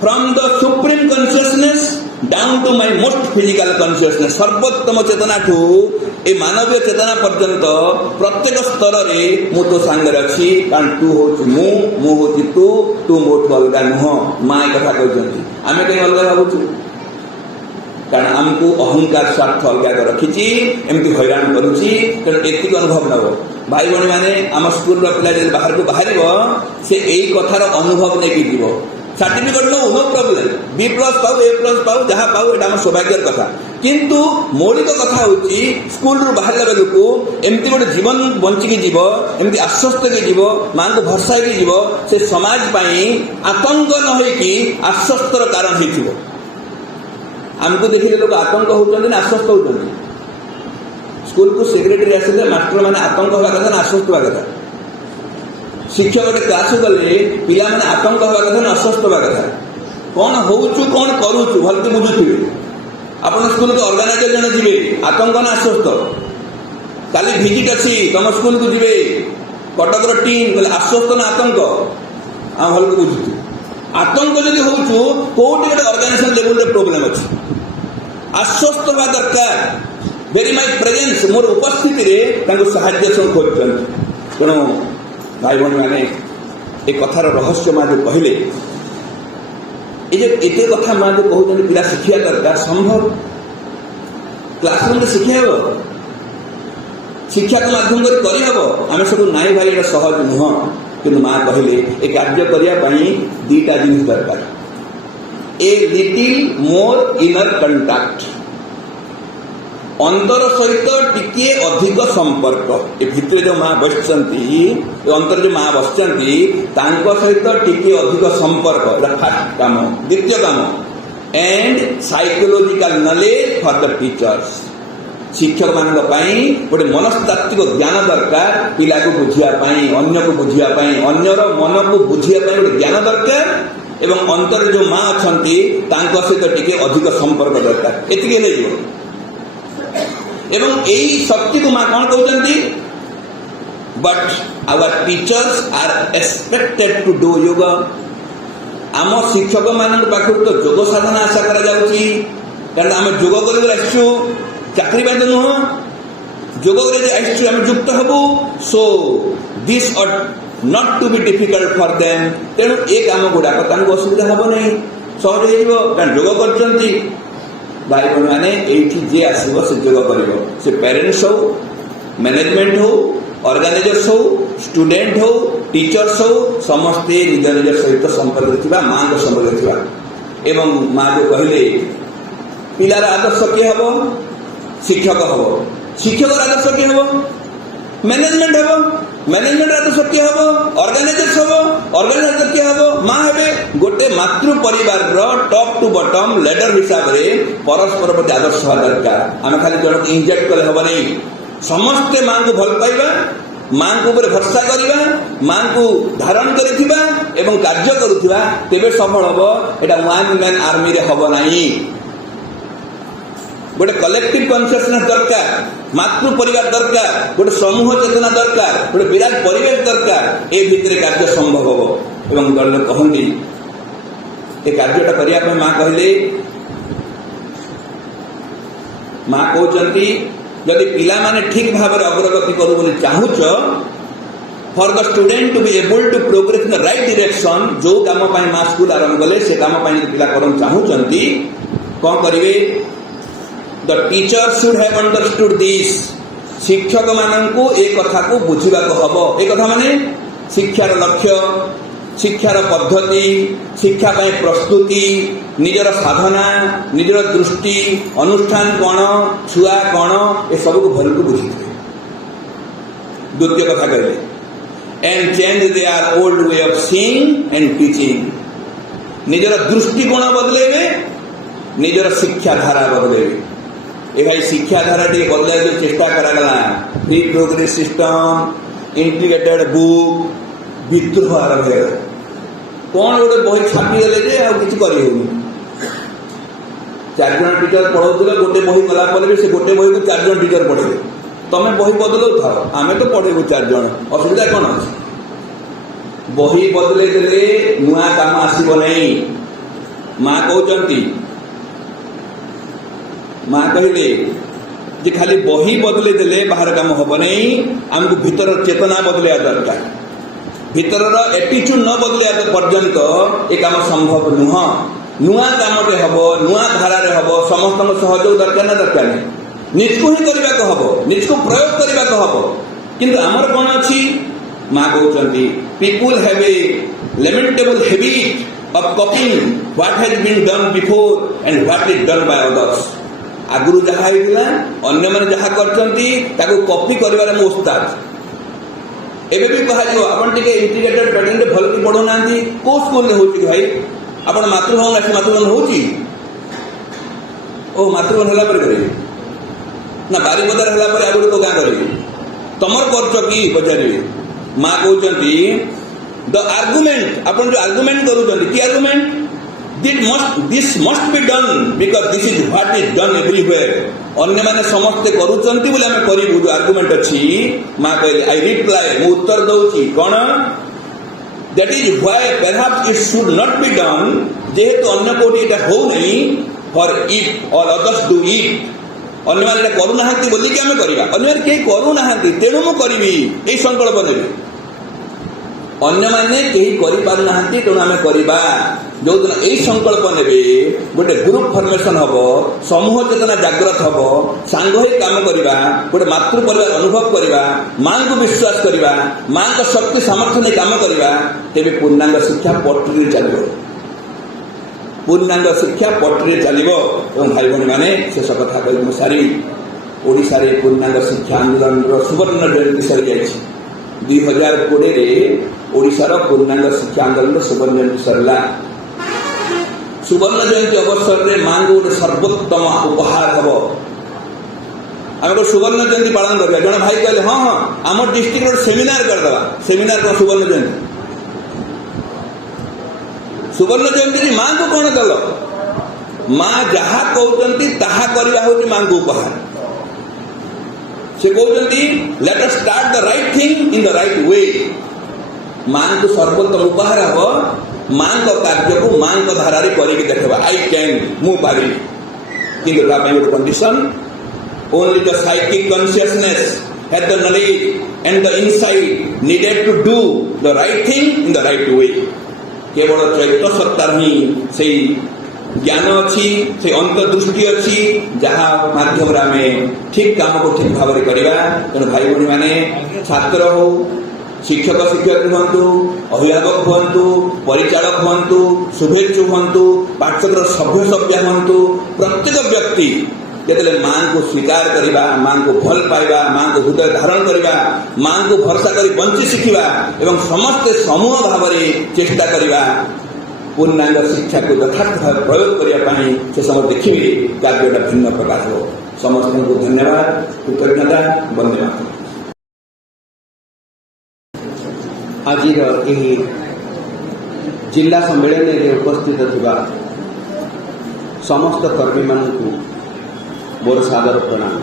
from the supreme consciousness down to my most physical consciousness. सर्वोत्तम चेतना ठू ए मानवीय चेतना पर्यंत प्रत्येक स्तर रे मु तो सांगे अच्छी कारण तू होची मु होची तू तू मोठू अलगा नुह। मां कथा कहते आमे कहीं अलग भावुचु कारण आमको अहंकार स्वार्थ अलग रखी एमती हैरान करुच्ची। तेणु एतिक अनुभव नब भाई भणी मैंने आम स्कूल पिला बाहर को बाहर से यही कथार अनुभव नहीं जीव certificate no no problem B plus पाऊ ए प्लस पाऊ जहाँ पाऊ एटा सौभाग्यर कथा। किंतु मौलिक कथा होची स्कूल रु बाहर बेलू एमती गोटे जीवन बंचिकी जीव एमती आश्वस्त के जीव मां को भरसा के जीव से समाज पाई आतंक न होइकी आश्वस्तर कारण होइथिबो। हमको देखिले लोग आतंक होउचंदी ना आश्वस्त होउचंदी। स्कूल को सेक्रेटरी आसिले मास्टर माने आतंक होगा कथा ना आश्वस्त होगा कथा। शिक्षक गोटे क्लास गले पिला माने आतंक होगा कथा ना आश्वस्त होगा कथा। कौन होउचु कौन करूचु भलते बुझुथिबे। आपण स्कूल को ऑर्गेनाइजर जन जीवे आतंक ना आश्वस्त काली भिजिट अच्छी तुम स्कूल को जीवे कटक टीम बोले आश्वस्त ना आतंक आम भल को बुझुचु। आतंक जदि होउचु कोटे गोटे ऑर्गेनाइजेशन लेवल रे प्रॉब्लम अछि आश्वस्त होगा दरकार। वेरी माय प्रेजेंस मोर उपस्थिति रे तांको सहाय्य सं खोजन। तेणु भाई भणी माने ए कथार रहस्य मां जो कहले ये एते कथा मां जो कहते पिला शिखिया दरकार संभव क्लासरूम शिखा हम शिक्षा के माध्यम करहब आम सब नाई भाई ये सहज नुह कि मां कहले ए कार्य करने दीटा जिन दरकार a little more inner contact अंतर सहित टिके अधिक संपर्क ए भितर जो मां बसचंती अंतर जो मां बसचंती तांको सहित टिके अधिक संपर्क फर्स्ट काम। द्वितीय काम and psychological knowledge for the teachers शिक्षक मान गोटे मनस्तात्विक ज्ञान दरकार पिला को बुझापी अन्य को बुझापी अन्यर मन को बुझापी गोटे ज्ञान दरकार एवं अंतर जो मां अच्छा सहित टिके अधिक संपर्क दरकार एतिक एवं यही शक्ति को मां कौन कहते but our teachers are expected to do yoga. आम शिक्षक मान पाखु तो जोग साधना आशा करा जाउची कारण आम जोग कर आसु चाकरी तो नुह जोग कर आम युक्त हबु so this ought not to be difficult for them तेणु ए काम गुड़ाक असुविधा हम नहीं सहज हो जोग कर भाई बहन मैंने ये आसो से जोग कर से पेरेंट्स हो मैनेजमेंट हो ऑर्गेनाइजर्स हो स्टूडेंट हो टीचर्स हो समस्ते निज निज सहित संपर्क थिबा मां को संपर्क थिबा एवं मां जो कहले पिलार आदर्श किए हबो शिक्षक हबो शिक्षक आदर्श किए हबो मैनेजमेंट हबो मैनेजमेंट आदर्श किए हबो ऑर्गेनाइजर्स हबो ऑर्गेनाइजर किए हबो मां हेबे गोटे मातृ परिवार रो टॉप टू बॉटम लीडर हिसाब रे परस्पर प्रति आदर्श होवा दरकार आमे खाली जण इंजेक्ट करले हबो नहीं समस्ते मां को भल पाइबा मां को ऊपर भरोसा करवा मां को धारण करिथिबा एवं कार्य करुथिबा तेबे सफल हबो एटा वन मैन आर्मी रे हबो नाही गोटे कलेक्टिव कॉन्शियसनेस दरकार मातृ परिवार दरकार गोटे समूह चेतना दरकार गोटे विराट परिवेश दरकार ए भितरे कार्य संभव हबो एवं दल कहंती ए कार्यटा करिया पे मां कहले मां कहउचंती यदि पिला माने ठीक भाव में अग्रगति करू बोली चाहूच for the student to be able to progress in the right direction जो काम पाई मां स्कूल आरंभ कले से काम पाई पिला करन चाहूचंती कोन करिवे the teacher should have understood this शिक्षक माननकु ए कथा को बुझिबा को हबो ए कथा माने शिक्षार लक्ष्य शिक्षार पद्धति शिक्षा पाई प्रस्तुति निजर साधना निजर दृष्टि अनुष्ठान कौन छुआ कौन ए सब को भर को बुझी द्वितीय कथा कहले and change their old way of seeing and teaching निजर दृष्टिकोण बदलेबे निजर शिक्षा धारा बदलेबे ए भाई शिक्षा धारा टे बदले जो चेष्टा करा गला free progress system integrated book विद्रोह आरंभ हो कौन गोटे बही छापी गले जे आ किछ करि होनी चार जन टीचर पढ़ाउले गोटे बही गला पर भी से गोटे बही को चार जन टीचर पढ़े तमे बही बदलो थाओ आमे तो पढ़ेबो चार जन असुविधा कोन अछि बही बदले देले नुआ काम आसीबो नहीं मां कहउचंती मां कहले जे खाली बही बदले देले बाहर काम होबो नहीं हमको भीतर चेतना बदले दरकार भीतर एटीट्यूड न बदले पर्यंत ए काम संभव नुह नुआ काम हम नुआ धारा हम समस्त सहयोग दरकार ना दरकार नहीं निज को ही करने को हम निज को प्रयोग करने को हम किंतु आमर कौन अच्छी मां कहते people have a lamentable habit of copying what has been done before and what is done by others आगुरु जहा होइला अन्य माने जहा करचंती ताको कॉपी करबारे मो उस्ताद एबे भी कहा जो अपन टिके इंटीग्रेटेड पैटर्न भल की पढ़ो नांती को स्कूल ले होची भाई अपन मातृभूमि आसी मातृभूमि होची ओ मातृभूमि हला पर करे ना बारीपदार हला पर आगुड़ को गां करे तमर करछ की बजारे मां कहउचंती द आर्गुमेंट अपन जो आर्गुमेंट करूचंती की argument this must be done because this is what is done everywhere अन्य माने समस्ते करूचंती बोले हमें करिबु जो आर्गुमेंट अछि मां कहले आई रिप्लाई मु उत्तर दउची कोन that is why perhaps it should not be done जेहेतु अन्य कोटी एटा हो नहीं फॉर इफ और अदर्स डू इट अन्य माने एटा करू नाहंती बोली कि हमें करिबा अन्य के करू नाहंती तेणु मु करिबी ए संकल्प नेबी अन्य माने केही करि पार नाहंती तेणु हमें करिबा जो दिन यही संकल्प ने गोटे ग्रुप फॉर्मेशन हम समूह चेतना जागृत हम सांग ही काम करवा गोटे मातृ परिवार अनुभव करवा मां को विश्वास करवा मां को शक्ति सामर्थ्य नहीं काम करवा तेरे पूर्णांग शिक्षा पटरी चलो पूर्णांग शिक्षा पटरी चलो भाई भाई मैंने शेष कथा कह सारी ओडिशा रे पूर्णांग शिक्षा आंदोलन सुवर्ण जयंती सरी जाइए 2020 ओडिशार पूर्णांग शिक्षा आंदोलन सुवर्ण जयंती सरला सुवर्ण जयंती अवसर में मां को गोटे सर्वोत्तम उपहार हम आम गोटे सुवर्ण जयंती पालन करवा जन भाई कहले हाँ हाँ आम डिस्ट्रिक्ट गोटे सेमिनार करदे सेमिनार कौन सुवर्ण जयंती सुवर्ण जयंती मां को कौन दल मां जहा कहते ताहा करवा हूँ मां को उपहार से कहते let us start the right thing in the right वे। मां को सर्वोत्तम उपहार हम मां को कार्य को मां को धारा करके देखा आई कैन मु पारि किंतु गोटे condition only the psychic consciousness has the knowledge and the insight needed to do the right thing in the right way. केवल चैत्र सत्तार ही से ज्ञान अच्छी से अंतर्दृष्टि अच्छी जहाँ माध्यम आम ठीक काम को ठीक भाव में करवा। तेणु भाई भाई मैंने छात्र हो शिक्षक शिक्षयित्री हूँ अभिभावक हूँ परिचालक हूँ शुभेच्छु हूँ पाठशाला सभ्य सभ्या हूँ प्रत्येक व्यक्ति जिते मां को स्वीकार करवा मां को भल पाइबा मां को हृदय धारण करवा मां को भरसा कर बंची शिखा एवं समस्ते समूह भाव में चेष्टा करवा पूर्णांग शिक्षा को यथार्थ भाव प्रयोग करने से समय देखिए कार्य भिन्न प्रकार हो। समस्त को धन्यवाद कृतज्ञता वंदे मातरम। आज जिला सम्मेलन में उपस्थित थिबा समस्त कर्मी मानू मोर सादर प्रणाम।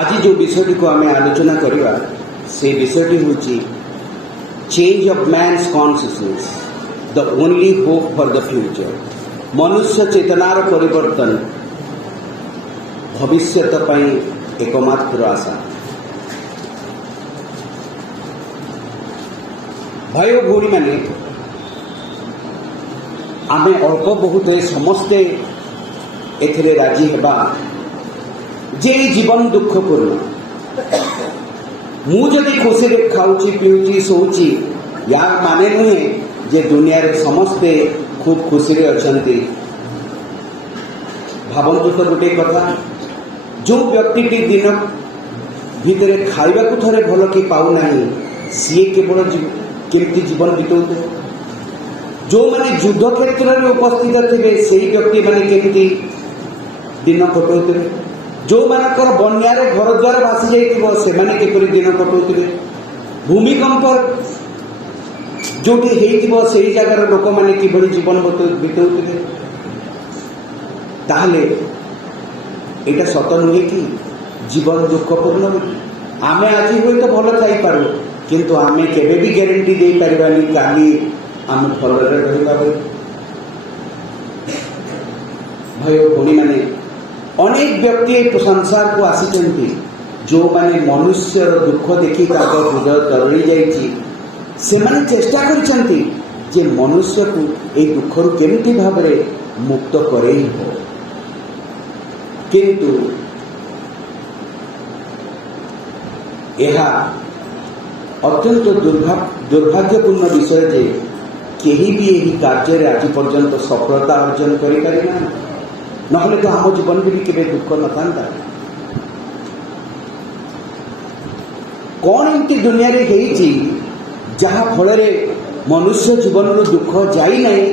आज जो विषय को आम आलोचना करवा से विषयटी हूँ change of man's consciousness the only hope for the future. मनुष्य चेतनार परिवर्तन भविष्यत पई एकमात्र आशा। भाई और भौणी माने आमे अल्प बहुत समस्ते एथिरे राजी हेबा जे जीवन दुखपूर्ण। मु जदि खुशी रे खाऊची पीऊची सोची यार माने नुहे जे दुनिया रे समस्ते खूब खुशी रे अछंती। भावंतु तो गोटे कथा जो व्यक्ति दिन भितरे खाइबा को थरे भल कि पाऊ नाही सी केवल केमती जीवन बिताउते। जो माने युद्ध क्षेत्र में उपस्थित थे से व्यक्ति माने केमती दिन कटाउते। जो मानकर बन्यारे घर द्वार भासी जाइथिबो सेमाने किपरि दिन कटाउते। भूमिकंप जोटी हेइथिबो सेही जगार लोक माने किपरि जीवन बिताउते। ताहले एटा सत नुहे कि जीवन दुखपूर्ण। आमे आज हुए तो भल थाई पारू किंतु आमे केबे भी गारंटी दे पारिबानी काली आम भलरे रहिबा। भाई और भौणी माने अनेक व्यक्ति संसार को आसी जो माने मनुष्यर दुख देखी हृदय तरली जाइए चेष्टा करछंती जे मनुष्य को ए दुख रु केमती भाव मुक्त करे हो। किंतु यह अत्यंत दुर्भाग्यपूर्ण विषय जे केही भी यही कार्य आज पर्यंत सफलता अर्जन करि पारिना नहले तो आम जीवन भी केबे दुख न था। कौन एमती दुनिया रे हेइची जहाँ फल मनुष्य जीवन रू दुख जाई नहीं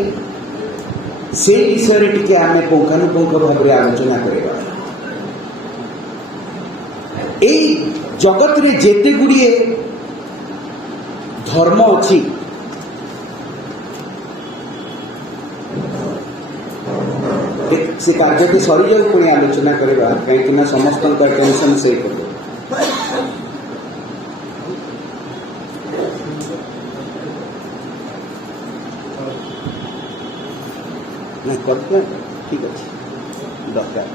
से विषय टिके आम पुंखानुपुंख भाव आलोचना करवा। जगत रे जेते गुड़िए धर्म अच्छी से कार्य के सरी जाऊ पुणी आलोचना करवा कहीं समस्त टेंशन से कर ठीक अच्छे दरकार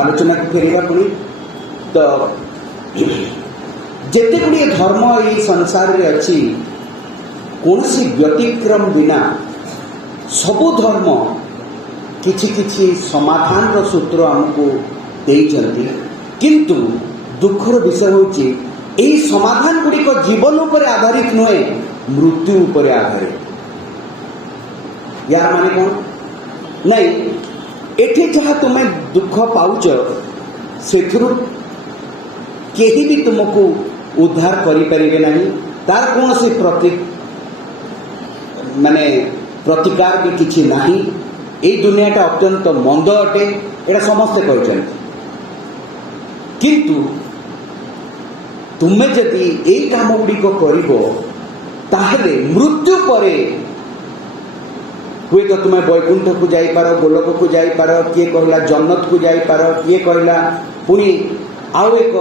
आलोचना को फेरवा पुणी तो जेते गुड़िए धर्म ये संसार रे अच्छी कौन सी व्यतिक्रम बिना सबु धर्म किछि किछि समाधान रो सूत्र हमको देइचंती। किंतु दुखर विषय होची एही समाधान गुड़ी को जीवन ऊपर आधारित नुहे मृत्यु ऊपर आधारित। यार माने कौन नहीं एठी जहाँ तुम्हें दुख पाउच सेथुरु केही भी तुमको उद्धार करि परिबे नहीं। तार कौन सी माने प्रतिकार भी किछि नाही। ए दुनियाटा अत्यंत मंद अटे एटा समस्ते कहते। किंतु तुम्हें जदि ए काम गुड़ी को करिबो ताहले मृत्यु परे हुए तो तुम्हें वैकुंठ को जाइपार, गोलोक को जाइपार, किए कहला जन्नत को जाइपार, किए कहला पुणी आउ एक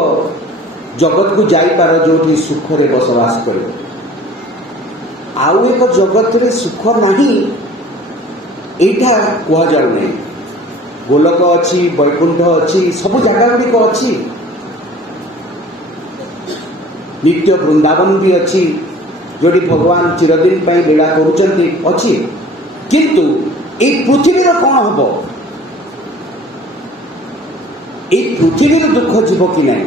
जगत को जाइपार जो सुख रे बसवास कर। आउ एक जगत रे सुख नहीं एटा कह जाऊ नहीं। गोलोक अच्छी, वैकुंठ अच्छी, सब जगह गुड़िक अच्छी, नित्य वृंदावन भी अच्छी जोटी भगवान चिरदिन पर लीला करुचंती अच्छी। किंतु ए पृथ्वी कौन हम, ए पृथ्वी दुख जीव कि नहीं,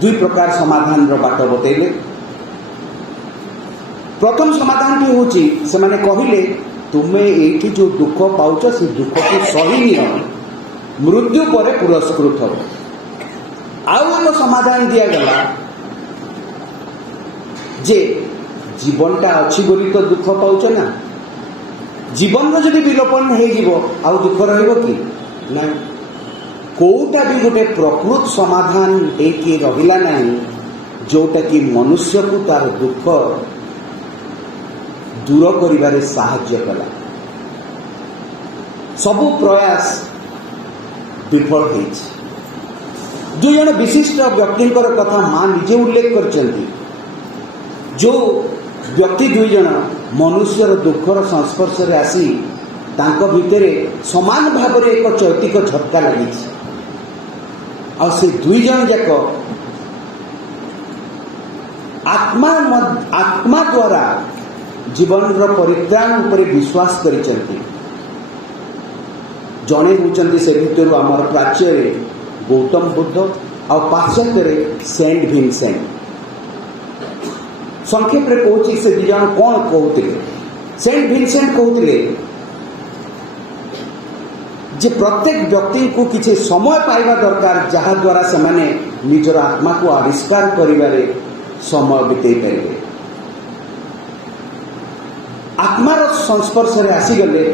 दुई प्रकार समाधान बाट बतैले। प्रथम समाधान टी हूँ से माने कहले तुम्हें ये जो दुख पाउच से दुख को सही निय, मृत्यु पर पुरस्कृत हो। आउ एक समाधान दिगला जे जीवनटा अच्छी बोली तो दुख पाउच ना, जीवन जब विलोपन हो दुख रहिबो कि ना। कोटा भी गोटे प्रकृत समाधान एक रहिला नहीं जोटा कि मनुष्य को तार दुख दूर करिबारे साहाय्य कला। सबु प्रयास विफल होइछि। दु जण विशिष्ट व्यक्ति कथा मां निजे उल्लेख करचंती। जो व्यक्ति दुई जण मनुष्यर दुखर संस्पर्श रे आसी तांको भितरे समान भाव रे एक चैतिक झटका लगी। आ से दुई जण जाक आत्मा द्वारा जीवन परित्राण उपर विश्वास करिसेंती। जड़े होचंती से भितर आमर प्राच्य रे गौतम बुद्ध और पाश्चात्य रे सेंट भिनसेंट। संक्षेप रे कहूँ से दी जन कौन कहते। सेंट भिनसेंट कहते जे प्रत्येक व्यक्ति को किसी समय पाइबा दरकार जहा द्वारा से माने निजर आत्मा को आविष्कार करिबारे समय बिताई पारे। आत्मार संस्पर्श रे आसीगले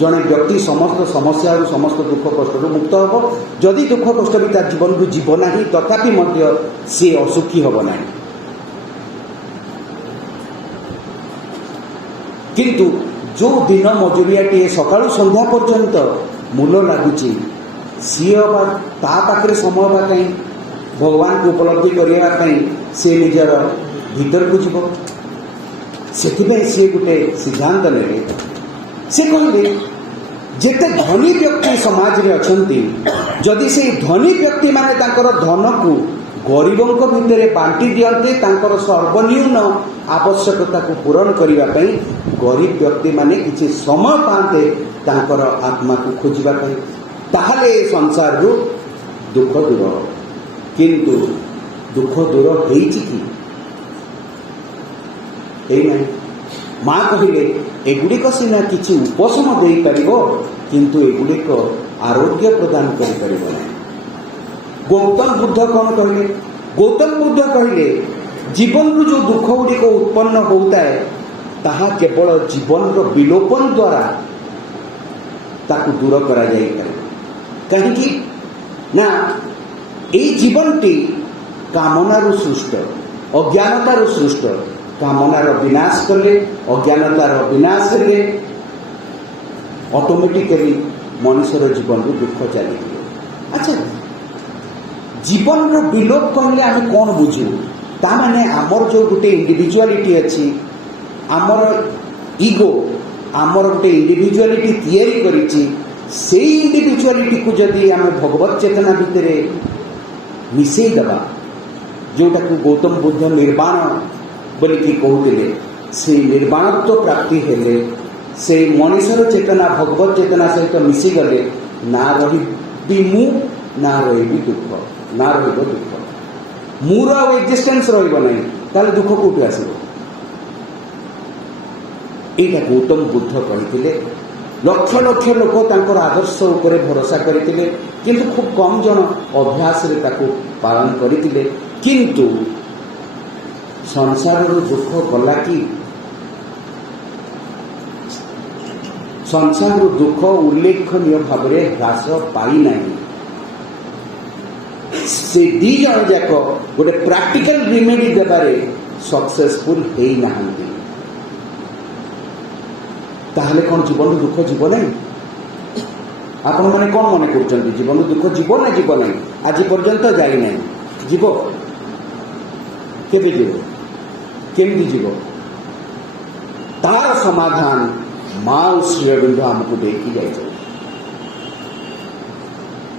जड़े व्यक्ति समस्त समस्या और समस्त दुख कष्ट मुक्त हम। जदि दुख कष्ट भी तार जीवन को जीव ना तथापि मध्य सी असुखी हम ना। किंतु जो दिन मजुरियाटे सकाळु संध्या पर्यंत मूल लगुच सी ता पाखे समय बा कहीं भगवान को उपलब्धि करने से निजर भीतर को जीव। से सी गोटे सिद्धांत ने से कहले जेते धनी व्यक्ति समाज रे अछंती जदि से धनी व्यक्ति माने तांकर धन को गरीबों भितर बांटी दियंते तांकर सर्वनिम्न आवश्यकता को पूरण करिबा पई गरीब व्यक्ति माने किछि समय पाते तांकर आत्मा को खोजिबा पई ताहले संसार रु दुख दूर। किंतु दुख दूर होईछि कि एई नहीं। माँ कहले एगुड़िक सीना किछि उपशम दे पारिबो किंतु एगुड़िक आरोग्य प्रदान करि पारिबो नहीं। गौतम बुद्ध कौन कहले? गौतम बुद्ध कहले जीवन रू जो दुख गुड़िक उत्पन्न होता है ताहा केवल जीवन रो विलोपन द्वारा ताकू दूर करा जाई पारे। कहीं ना ए जीवनटी कामनारू सृष्ट, अज्ञानतारू सृष्ट। कामनार विनाश कले, अज्ञानतार विनाश हेले ऑटोमेटिकली मनुष्यर जीवन रू दुख चली। अच्छा, जीवन रो विलोप कहले आम कौन बुझू? ता माने आमर जो गोटे इंडिविजुआलिटी अच्छी, आमर इगो, आमर गोटे इंडिविजुआलिटी तैयारी करिछि, से इंडिविजुआलिटी को जदि आम भगवत चेतना भितर मिसई दबा, जोटा को गौतम बुद्ध निर्वाण बोलिकी कहते, से निर्वाणत्व प्राप्ति हेले से मनुष्यर चेतना भगवत चेतना सहित मिसी गले ना रही मु ना रही दुख, ना रही दुख। मूर एक्जिस्टेंस रही दुख कौटू आस। यहाँ गौतम बुद्ध कहते लक्ष लक्ष लोक तांकर आदर्श उपरे भरोसा करते किंतु खूब कम जन अभ्यास रे ताको पालन करते। किंतु संसार दुख गला कि संसार दुख उल्लेखनीय भाव में ह्रास पाई नहीं। से दी जन जाक गोटे प्रैक्टिकल रिमेडी देबारे सक्सेसफुल हेई नाहंती। ताहले कौन जीवन दुख जीव ना आपण मैंने कौन मन कर जीवन दुख जीव ना जीव ना आज पर्यंत जाई ना जीव केबे जीव केमती जीव तार समाधान माँ श्री अरविंद आमको देखी जाए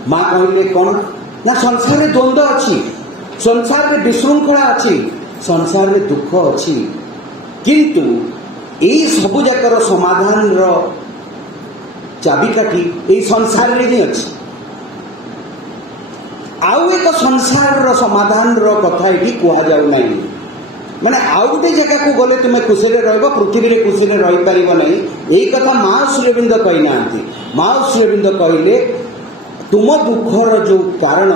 माँ कहले कौन ना संसार में द्वंद्व अच्छी संसार में विशृंखला अच्छी संसार में दुख अच्छी किंतु यही सबु जाकर समाधान रो चाबिकाठी यही संसार में ही अच्छी आउ एक संसार रो समाधान रो कथा ये कह जाऊ ना माने आउ गोटे जगह को गले तुम्हें खुशी रही पृथ्वी में खुशी रही पार ना यही कथा माँ श्री अरविंद कही ना माँ श्री अरविंद कहले तुम दुखर जो कारण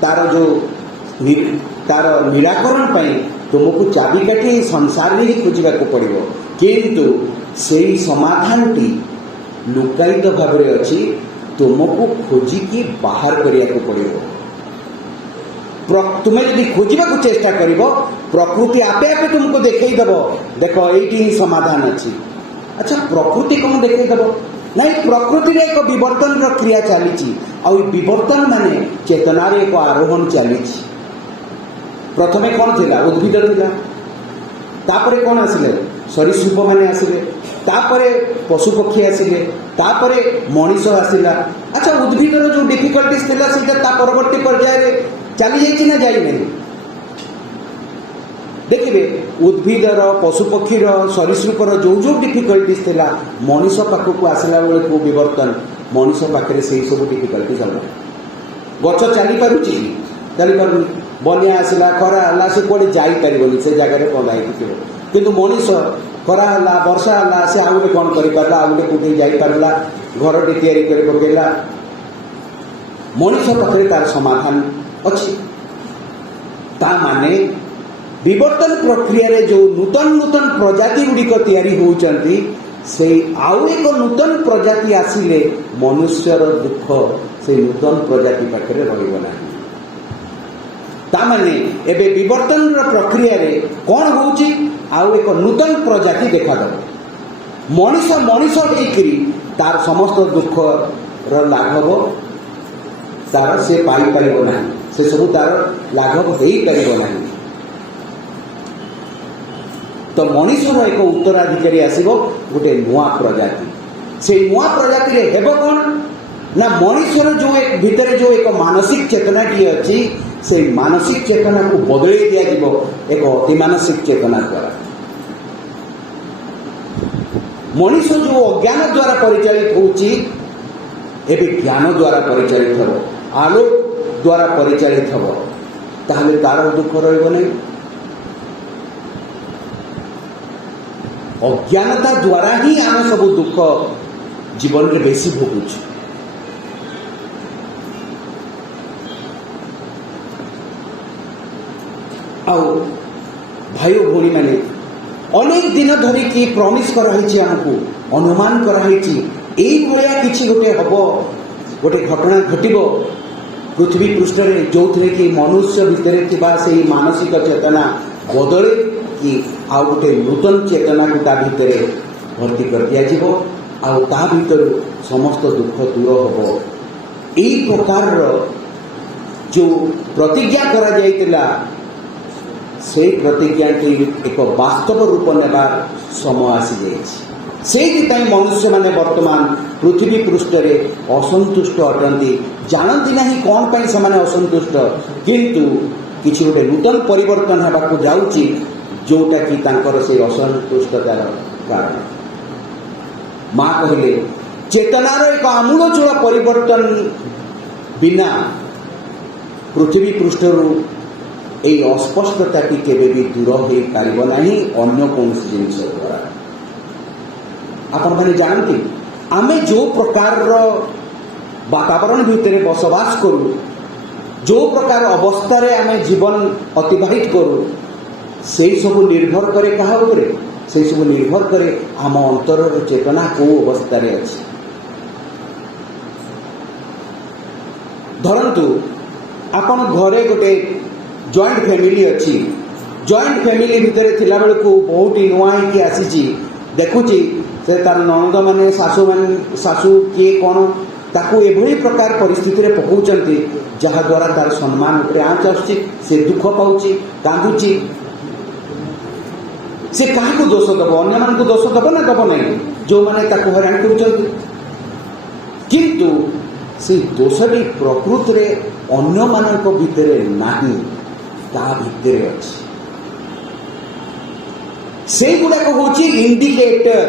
तार जो तार निराकरण पाई तुमको चाबिकाठी संसार में ही खोजा पड़ो किंतु से समाधान टी लुकायित भाव में अच्छी तुमको खोजिकी बाहर करने को पड़ो तुम्हें यदि खोजा चेष्टा कर प्रकृति आपे आपे तुमको देखईदेव देख ये समाधान अच्छी अच्छा प्रकृति कौन देखईदेव नहीं प्रकृति एक विवर्तन क्रिया चली विवर्तन माने चेतनार एक आरोहण चली प्रथमे कौन थिला उद्भिद थिला तापरे कौन आसिले सरीसृप माने आसिले तापरे पशु पक्षी आसिले तापरे मनीष आसिला अच्छा उद्भिदर जो डिफिकल्टीज थिला सेटा ता परवर्ती पर्याय रे चली जाइछि ना जाई नहीं देखिए उद्भिदर पशु पक्षीर सरीसृपर जो जो डिफिकल्टीज थिला मनीष पाखक आसला बेले को विवर्तन मनीष पाखे से सब डिफिकल्टी चल गछ चली पारुची चली पारुनी बनिया आसला खरा हला से कोड़े जाई परिबनी से जगह पदा थी किंतु मनीष खरा हला वर्षा हला से आउ गोटे कौन कर पारला आउ गोटे कोठी जाई पारला घरटी तैयारी कर पकेला मनीष पाखे तार समाधान अच्छी ता माने विवर्तन प्रक्रिया रे जो नूतन नूतन प्रजाति गुड़िक तैयारी होउचंती से आउ एक नूतन प्रजाति आसिले मनुष्यर दुख से नूतन प्रजाति पाखे रहिबो नाही तामाने एबे विवर्तन प्रक्रिया रे कौन होउची आउ एक नूतन प्रजाति देखा दब मनीष मनीष होइकरी तार समस्त दुख र लाघव तार से पाई परिबो नाही से सब तार लाघव हेई परिबो नाही तो मनीषर एक उत्तराधिकारी आसिबो गोटे नुआ प्रजाति से नुआ प्रजाति रे हेबो कोन ना मनीषर जो एक भितर जो एक मानसिक चेतना टी अछि से मानसिक चेतना को बदले दिया जीवो एक अति मानसिक चेतना द्वारा मनीष जो अज्ञान द्वारा परिचालित होउची एबे ज्ञान द्वारा परिचालित हो आलोक द्वारा परिचालित हो ताहले तार दुख रहइबो नै अज्ञानता द्वारा ही आम सब दुख जीवन में बेसी भोगुच भाई भौणी मैंने अनेक दिन धरिकी प्रमिश कराई आमको अनुमान कराई भाया किसी गोटे हम गोटे घटना घटब पृथ्वी पृष्ठ जो थे कि मनुष्य भितर थिबा से मानसिक चेतना बदले कि आउ गोटे नूतन चेतना को ता भितर भर्ती कर दिया जीवो आउ ता भितर समस्त दुख दूर हम यही प्रकार जो प्रतिज्ञा करा जाइतिला से प्रतिज्ञा एक वास्तव रूप नेबार समय आसी जाइए मनुष्य माने वर्तमान पृथ्वी पृष्ठ रे असंतुष्ट अटंती जानती नहीं कौन पाई से माने असंतुष्ट किंतु किसी गोटे नूतन परिवर्तन होगा जाऊँगी जोटा कि तांकर से असंतुष्टतार कारण माँ कहले चेतनार एक आमूलचूल परिवर्तन बिना पृथ्वी पृष्ठरू यही अस्पष्टता की केबे भी दूर हो पारिबो नाही अन्य कौन जिनस द्वारा आपण माने जानती आमे जो प्रकार वातावरण भितर बसवास करू जो प्रकार अवस्था रे आमे जीवन अतिबाहित करू से सब निर्भर करे कहा उपरे से सब निर्भर करे आम अंतर चेतना को अवस्था रे अछि धरंतु आपण घरे गोटे जॉइंट फैमिली अच्छी जॉइंट फैमिली भितर थिला बेलू बहुत नुआ कि आसी देखुची से तार ननद मैंने शाशु किए कौन ताकू एभली प्रकार परिस्थिति रे पकाउचंती जहा द्वारा तार सम्मान उपरे आँच आसुची से दुख पाउची कांदुची से काहाकू दोष दब अन्य मानकू दोष दब ना दब नहीं जो माने ताकू हैरान करूचंती किंतु से दोषटी प्रकृत रे अन्य मानक भितरे नाही ता भितरे अछि से गुड़ाक हूँ इंडिकेटर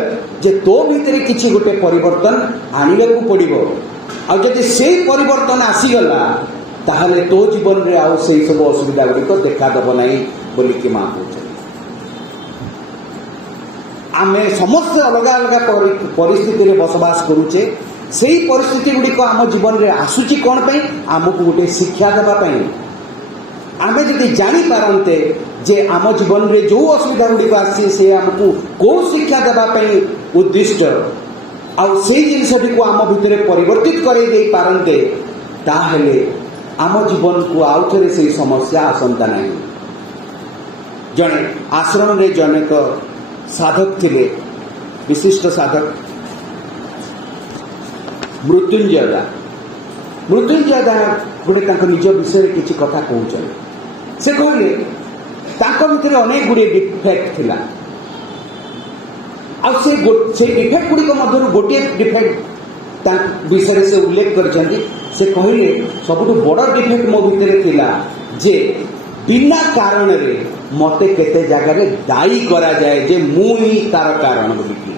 जे तो भितर किसी गोटे परिवर्तन आने को पड़ो आदि से परिवर्तन आसीगला ताहले तो जीवन रे आउ से सब असुविधा गुड़िक देखादेव ना बोलिकी माँ कहते आम समस्त अलग अलग परिस्थिति रे बसवास करुचे से परिस्थिति गुड़िक आम जीवन रे आसुची कौन पे आमको गोटे शिक्षा देवाई आमे जदि जानी पारंते जे आम जीवन रे जो असुविधा गुड़िक आसी से आमको कौ शिक्षा देवाई उद्दिष्ट आउ से जिनसटी को आम भितर परिवर्तित करे दे पारंते ताहेले आम जीवन को आउ थे से समस्या आसंता नहीं जने आश्रम रे जनेक साधक थिले विशिष्ट साधक मृत्युंजय दा गोटे निज विषय किसी कथा कहते से कहले भितर अनेक गुड़े डिफेक्ट थिला आ से डिफेक्ट गुड़िक मध्य गोटे डिफेक्ट विषय से उल्लेख करछंती से कहले सबुठु बड़ डिफेक्ट मो भितर थिला जे बिना कारण रे मते केते जगह रे दायी करा जाए जे मु ही तार कारण बोलिकी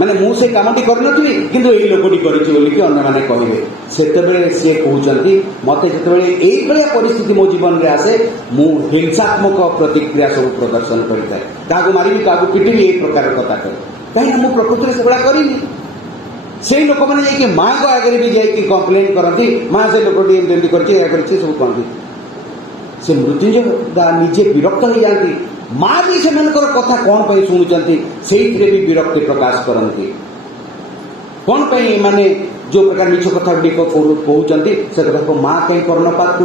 माने मु से कामटी करनथि किंतु एई लोकटी करिछि बोलिकी अन्य माने कहिबे सेतेबेले से कहउचंती मते जेतेबेले एई भलिया परिस्थिति मो जीवन रे आसे मु हिंसात्मक प्रतिक्रिया सब प्रदर्शन करिताय कागु मारिबी कागु पिटिबी एई प्रकार कथा कहे कहीं मु प्रकृति रे सेबड़ा करिनी से लोक मैंने जाकि माँ को आगे भी जाकि कंप्लेन करती माँ से लोकटी एमती करछि सब कहती से मृत्युंजय निजे विरक्त हो जाती माँ भी से कथा कौन पर शुणुंट से भी विरक्ति प्रकाश करती कौन पर माने जो प्रकार मिछ कथा गुड़िक कहते से कथा को माँ कहीं कर्णपात कर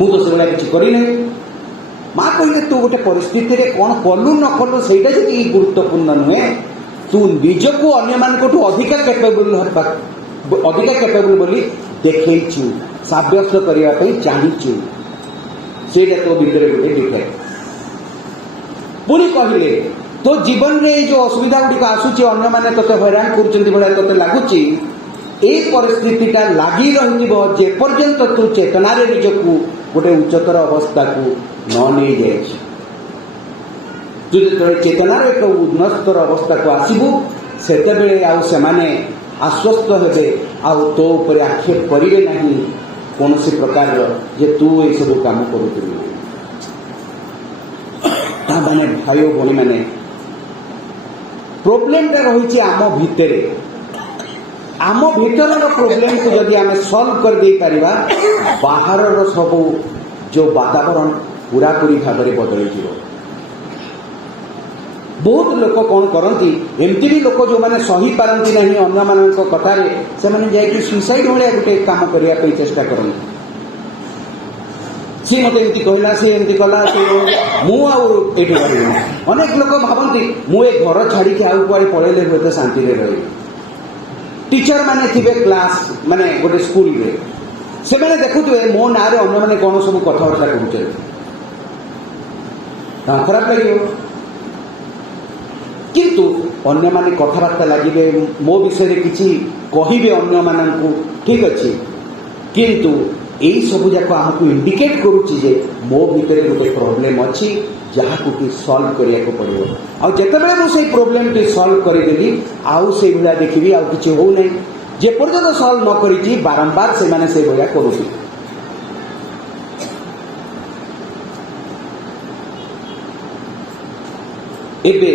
तो से किसी करना माँ कहले तू गोटे परिस्थिति रे कौन कलु न कलु से गुरुत्वपूर्ण नुहे तू निजको अन्य मानकठू अधिका कैपेबल बोली देखैछु साब्यस्त करने चाहिए से तो भीतर गोटे डिफेक्ट पुणी कहले तो जीवन रे जो असुविधा गुड़िक आसूची अन्य माने तोते हैरान करुचंती भलिया तोते लागुची ए परिस्थितिटा लागी रहिबो जे पर्यंत तू चेतना रे निजको गोटे उच्चतर अवस्था को न नहीं जाए तू जो चेतनार एक उन्नतर अवस्था को आसबू से आश्वस्त हे आउ तो उपर आक्षेप करेंगे नहीं कौन सी प्रकार जे तू ये सब काम करू माने भाई भौणी मैंने प्रोब्लेमटा रही आम भितर प्रोब्लेम को जदि आम सॉल्व कर दे पारिबा बाहर सब जो वातावरण पूरापूरी भाव में बदल जीव बहुत लोक कौन करती एमती भी लोक जो मैंने सही पारती नहीं अन्य मान कथार से सुइसाइड भाया गोटे काम करने चेष्टा करती सी मत एमती कहला सी एमती कला मुझे अनेक लोक भावती मुझे घर छाड़ी आउ कुआड़े पलैले हूँ शांति रही टीचर माने थे क्लास माने गोटे स्कूल रे से मैंने देखुए मो ना अन्य मैंने कौन सब कथबार्ता कर खराब लगे किंतु अन्य माने कथबार्ता लगे मो विषय किसी कहे अन्य मानू ठीक अच्छे किंतु यही सब जाक आमको इंडिकेट करुच्ची जे मो भितर गोटे प्रोब्लेम अच्छी जहाँ को कि सॉल्व करने को पड़ो आतेबे मुझे प्रोब्लेम टी सॉल्व करदेली आउ से भाया देखी आउ कि हो नहीं जे पर्यंत सॉल्व न करी बारंबार से माने से भाया करुच्ची एबे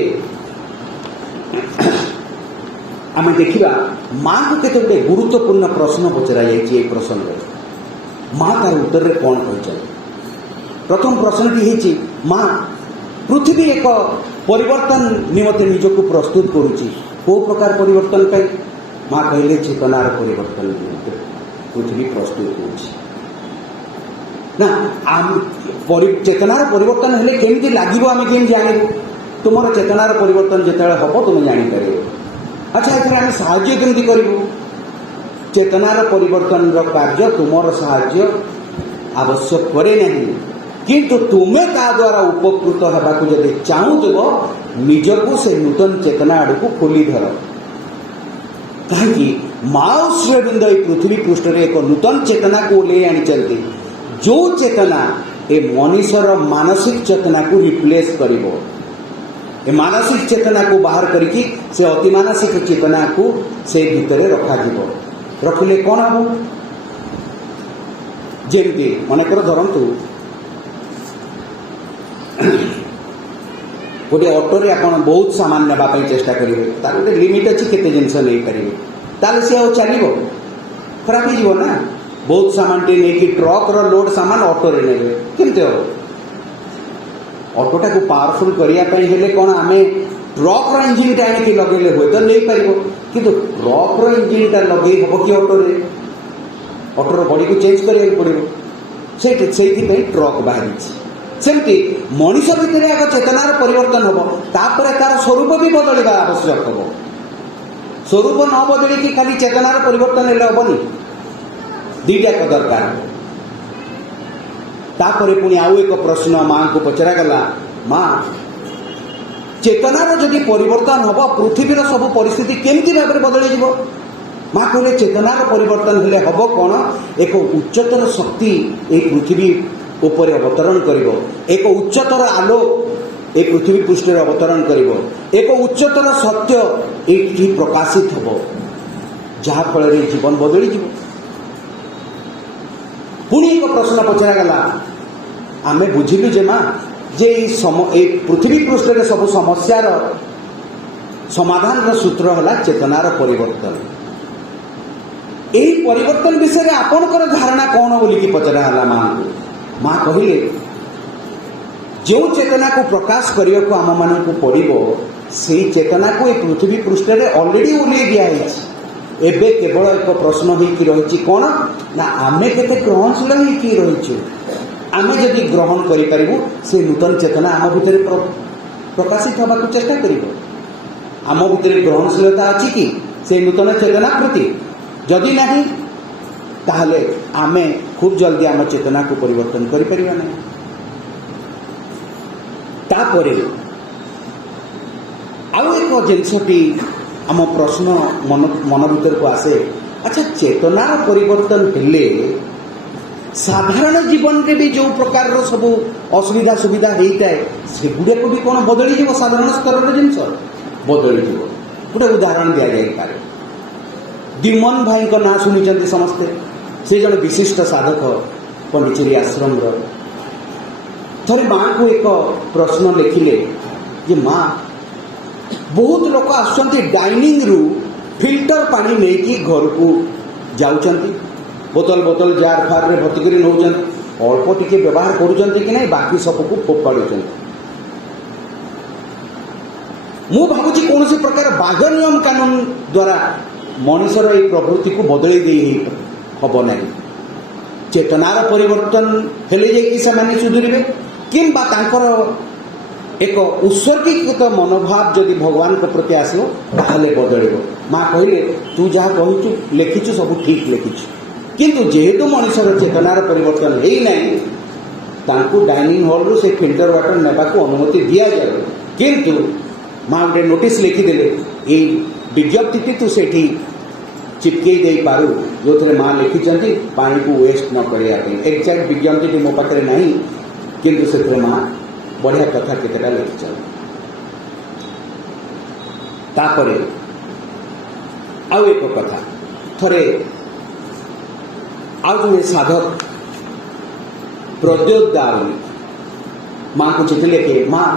आम देखा माँ को केते गोटे गुरुत्वपूर्ण प्रश्न पचरा जाए प्रसंग माँ तार उत्तर रे कौन कही प्रथम प्रश्नटी है माँ पृथ्वी एक परिवर्तन निमते निजक प्रस्तुत करुच्ची को प्रकार परिवर्तन पे माँ कहले चेतनार परिवर्तन निमते पृथ्वी प्रस्तुत ना चेतनार परिवर्तन हेले केमती लागिबो आमे केम जानबो तुमर चेतनार परिवर्तन जिते हम तुम जापर। अच्छा ये आम साहाय्य केमती करूँ? चेतनार परिवर्तन कार्य तुमर साहाय्य आवश्यक करे नहीं, किंतु तुम्हें ता द्वारा उपकृत होगा जदि चाहूब निजକୁ से नूतन चेतना आड़ को खोली धर। कहीं माँ श्रीअरविंद पृथ्वी पृष्ठ एक नूतन चेतना को ले आनी, जो चेतना ए मनीषर मानसिक चेतना को रिप्लेस करिवो। ए मानसिक चेतना को बाहर करके से अति मानसिक चेतना को से भीतर रखा जीवो। रखिले कौन हम? जेमती मनकर धरतु गोटे ऑटो रे आपण बहुत सामान नेबाई चेष्टा करेंगे, तार गोटे लिमिट अच्छी केते जिनस नहीं पारे, ताले सी आउ चलो खराब हो ना। बहुत सामान टे नहीं ट्रक रो लोड सामान ऑटो रे नेबे केमते हो? ऑटोटा को पावरफुल करने कौन आम ट्रक रो इंजिन टा आनिक लगे हुए तो नहीं पार, किंतु ट्रक रो इंजिन टा लगे हम कि ऑटो रे? ऑटोर बॉडी को चेंज करा पड़ो, से ट्रक बाहरी। सेमती मनीष भितर एक चेतनार परिवर्तन हम, तापर तार स्वरूप भी बदलवा आवश्यक हम। स्वरूप न बदल खाली चेतनार परिवर्तन हेले हेनी, दुईटा दरकार। तापर पुणी आउ एक प्रश्न माँ को पचरा गला, माँ चेतनार जदि परिवर्तन हम पृथ्वीर सब परिस्थिति केमती भाव में बदल जीव? माँ कहले चेतनार परिवर्तन हेले हम कौन? एक उच्चतर शक्ति ये पृथ्वी ऊपर अवतरण करिवो, एक उच्चतर आलोक ए पृथ्वी पृष्ठ अवतरण करिवो, एक उच्चतर सत्य ये प्रकाशित हम, जहाँफल जीवन बदली जीव। पुणी एक प्रश्न पचरा गला, आम बुझिलु जे माँ जे पृथ्वी पृष्ठ सब समस्यार समाधान सूत्र है चेतनार परिवर्तन। यही परिवर्तन विषय आपणकर धारणा कौन बोलिकी पचरा है माँ को? माँ कहले जो चेतना को प्रकाश करने को आम मान पड़ो, से चेतना को पृथ्वी पृष्ठ में ऑलरेडी ओल्लै दिखाई। एबे केवल एक प्रश्न होइकी रही कौन ना आमे केते ग्रहणशील होइकी रही। आमे जदि ग्रहण करूँ से नूतन चेतना आम भितर प्रकाशित होगा चेष्टा कर। आम भितर ग्रहणशीलता अच्छी कि से नूतन चेतना प्रति? जदि नहीं ताहले आमे खूब जल्दी आम चेतना को परिवर्तन करें ना। तापरे आउ एक जिनसटी आम प्रश्न मन भीतर को आसे, अच्छा चेतनार परिवर्तन हेले साधारण जीवन में भी जो प्रकार सब असुविधा सुविधा होता है से गुड़े को भी कौन बदली जीव? साधारण स्तर जिनस बदली जीव। गोटे उदाहरण दि जाए, दिमन भाई का ना शुणी समस्ते, से जन विशिष्ट साधक पंडिचेरी आश्रम थे माँ को एक प्रश्न लिखिले जे माँ बहुत लोग आसुँच डाइनिंग रु फिल्टर पानी नहीं घर को जाऊँच, बोतल बोतल जार फार में भर्ती कर नौ, अल्प टिके व्यवहार करुँच कि नहीं, बाकी सबको फोपाड़ुच। मु भावुची कौन सी प्रकार बाह्य नियम कानून द्वारा मनुष्यर ये प्रवृत्ति को बदल दे हम ना। चेतनार परिवर्तन हेले जाकि से सुधुरे किंबा तांकर एक उत्सर्गीकृत मनोभाव जदि भगवान के प्रति आसो ताहले बदल। माँ कहले तू जहाँ कहचु लिखिचु सब ठीक लिखिचु, किंतु जेहेतु मनुष्यर चेतनार परिवर्तन है नहीं, तांकु डाइनिंग हॉल रू से फिल्टर वाटर नेबा को अनुमति दिया जाए। किंतु माँ गोटे नोटिस लिखिदेले ये विज्ञप्ति तू से चिपकई दे पारू, जो थे माँ लिखिं पानी को वेस्ट न करने। एक्जाक्ट विज्ञप्ति मो पाखे ना, किंतु से माँ बढ़िया कथा केतेटा लिखिं। तापरे आउ एक कथा थरे आउ जो साधक प्रद्योत दारुणी माँ को चिठी लिखे, माँ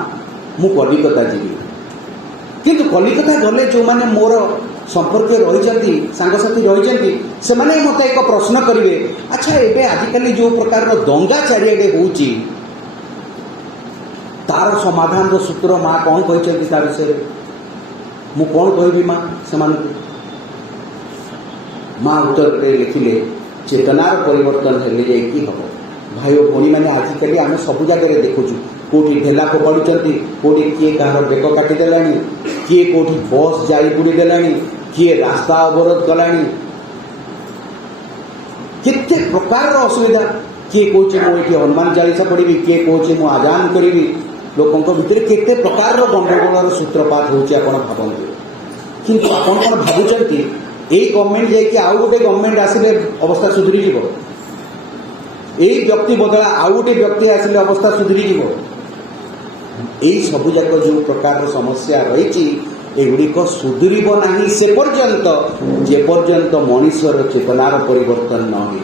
मु कलिकता जीवी, किंतु कलिकता गले जो माने मोर संपर्क रही सांगसाथी रही से मत एक प्रश्न करेंगे, अच्छा एबे आजिकल जो प्रकार दंगा चारिआडे होउची तार समाधान सूत्र माँ कौन कहते तार विषय मु कौन कहबी माँ से माँ उत्तर लिखिले चेतनार परिवर्तन हेले जाइए हम। भाई भौणी मैंने आजिकल आम सब जगह देखुचु कोठी ढेला फोपाड़ुचंती, कोठी किए कहार बेक काटिदेलानी, किए कोठी बस जाई बुड़ी देलानी, किए रास्ता अवरोध कलानी, केते प्रकार असुविधा। किए कौचे मु ये हनुमान चालीसा पढ़ी, किए कौचे मु आजान करी, लोकों भितर केते प्रकार गंडगोल सूत्रपात होची आपण भाबंतु। किंतु आपण कोन भाबुचंती एई गवर्नमेंट जाई आउ गोटे गवर्नमेंट आसिले अवस्था सुधरी जीवो, एई व्यक्ति बदला आउ गोटे व्यक्ति आसिले अवस्था सुधरी जीवो। एई सबु जाक जो प्रकार समस्या रही एगुड़िक सुधुरीब नहीं से पर्यंत जे पर्यंत मनुष्यर चेतनार परिवर्तन न हो।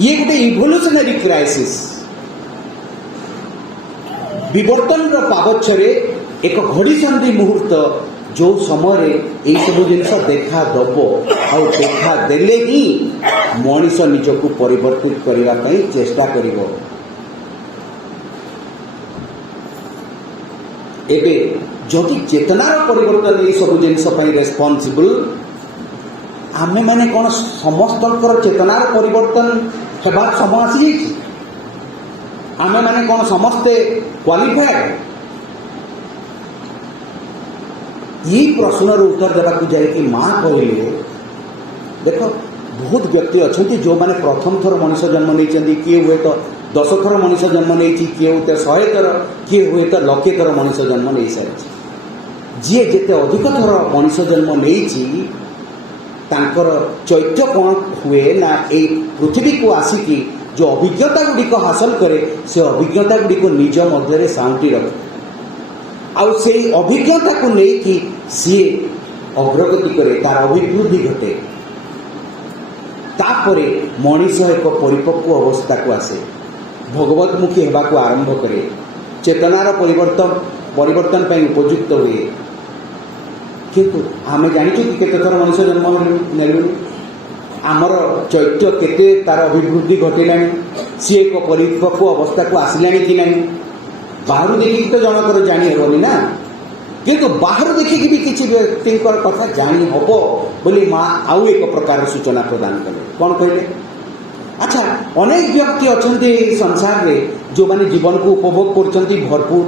ये गोटे इवोल्यूशनरी क्राइसिस, विवर्तन पावच्छरे एक घड़ीसंधि मुहूर्त जो समय ये सब जिन देखा दब आ देखा देले ही मनीष निजक परिवर्तित करने चेष्टा करिब। एबे जदि चेतनार परिवर्तन ये सब जिनस रेस्पॉन्सिबल आमे माने कौन समस्त चेतनार परिवर्तन होबार समय आसी आमे माने कौन समस्ते क्वालिफाइड? ये प्रश्नर उत्तर देवाक जाए माँ कहले देख बहुत व्यक्ति अच्छा जो मैंने प्रथम थर मनीष जन्म नहीं, किए हुए तो 10 थर मनीष जन्म नहीं, किए हुए 100 थर, किए हुए तो लक्षे थर मनीष जन्म नहीं सारी। जी जिते अधिक थर मनीष जन्म नहीं चैत्य कौन हुए ना ये पृथ्वी को आसिकी जो अभिज्ञता गुड़िक हासिल करे से अभिज्ञता गुड़िक निज मध्य साउंटी रखे आउ से अभिज्ञता को लेकिन सी अग्रगति करे तार अभिवृद्धि घटे तापरे मनीष एक परिपक्व अवस्था को आसे भगवतमुखी होगा आरंभ करे चेतनार परिवर्तन पर उपयुक्त हुए। किंतु आमे जानिछु कि केते थर मनुष्य जन्म नेलु आमर चैत्य केते तार अभिवृद्धि घटिलानी सी एक परिपक्व अवस्था को आसिलानी कि नहीं बाहर देखिक तो जनकर जानी हेबनी ना, किंतु बाहर देखिक भी किसी व्यक्ति कथा जानी हबो बोली माँ आउ एक प्रकार सूचना प्रदान कले। कौन कहले? अच्छा अनेक व्यक्ति अच्छा संसार में जो माने जीवन को उपभोग करछंती भरपूर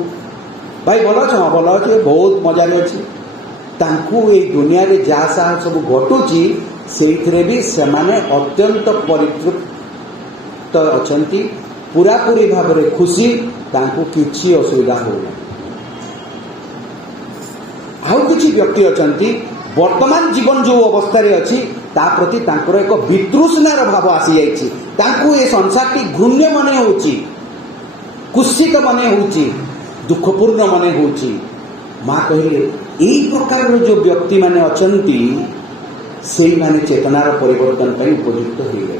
भाई भल अच्छे भल अच्छे बहुत मजा अच्छे तांकु ए दुनिया रे जा सा सब घटुची से भी सेमाने अत्यंत परितृप्त अछंती पूरा पूरी भाव में खुशी तांकु किछि असुविधा हो। आउ किछि व्यक्ति अछंती वर्तमान जीवन जो अवस्था रे अछि ता प्रति तांकर एक वितृष्णार भाव आसी जाइछि, तांकु ए संसारटी घृण्य मने होछि, कुत्सित मने होछि, दुखपूर्ण मने होछि। माँ कहले यही प्रकार जो व्यक्ति माने अछंती से माने चेतनार परिवर्तन पर उपयुक्त हो गए।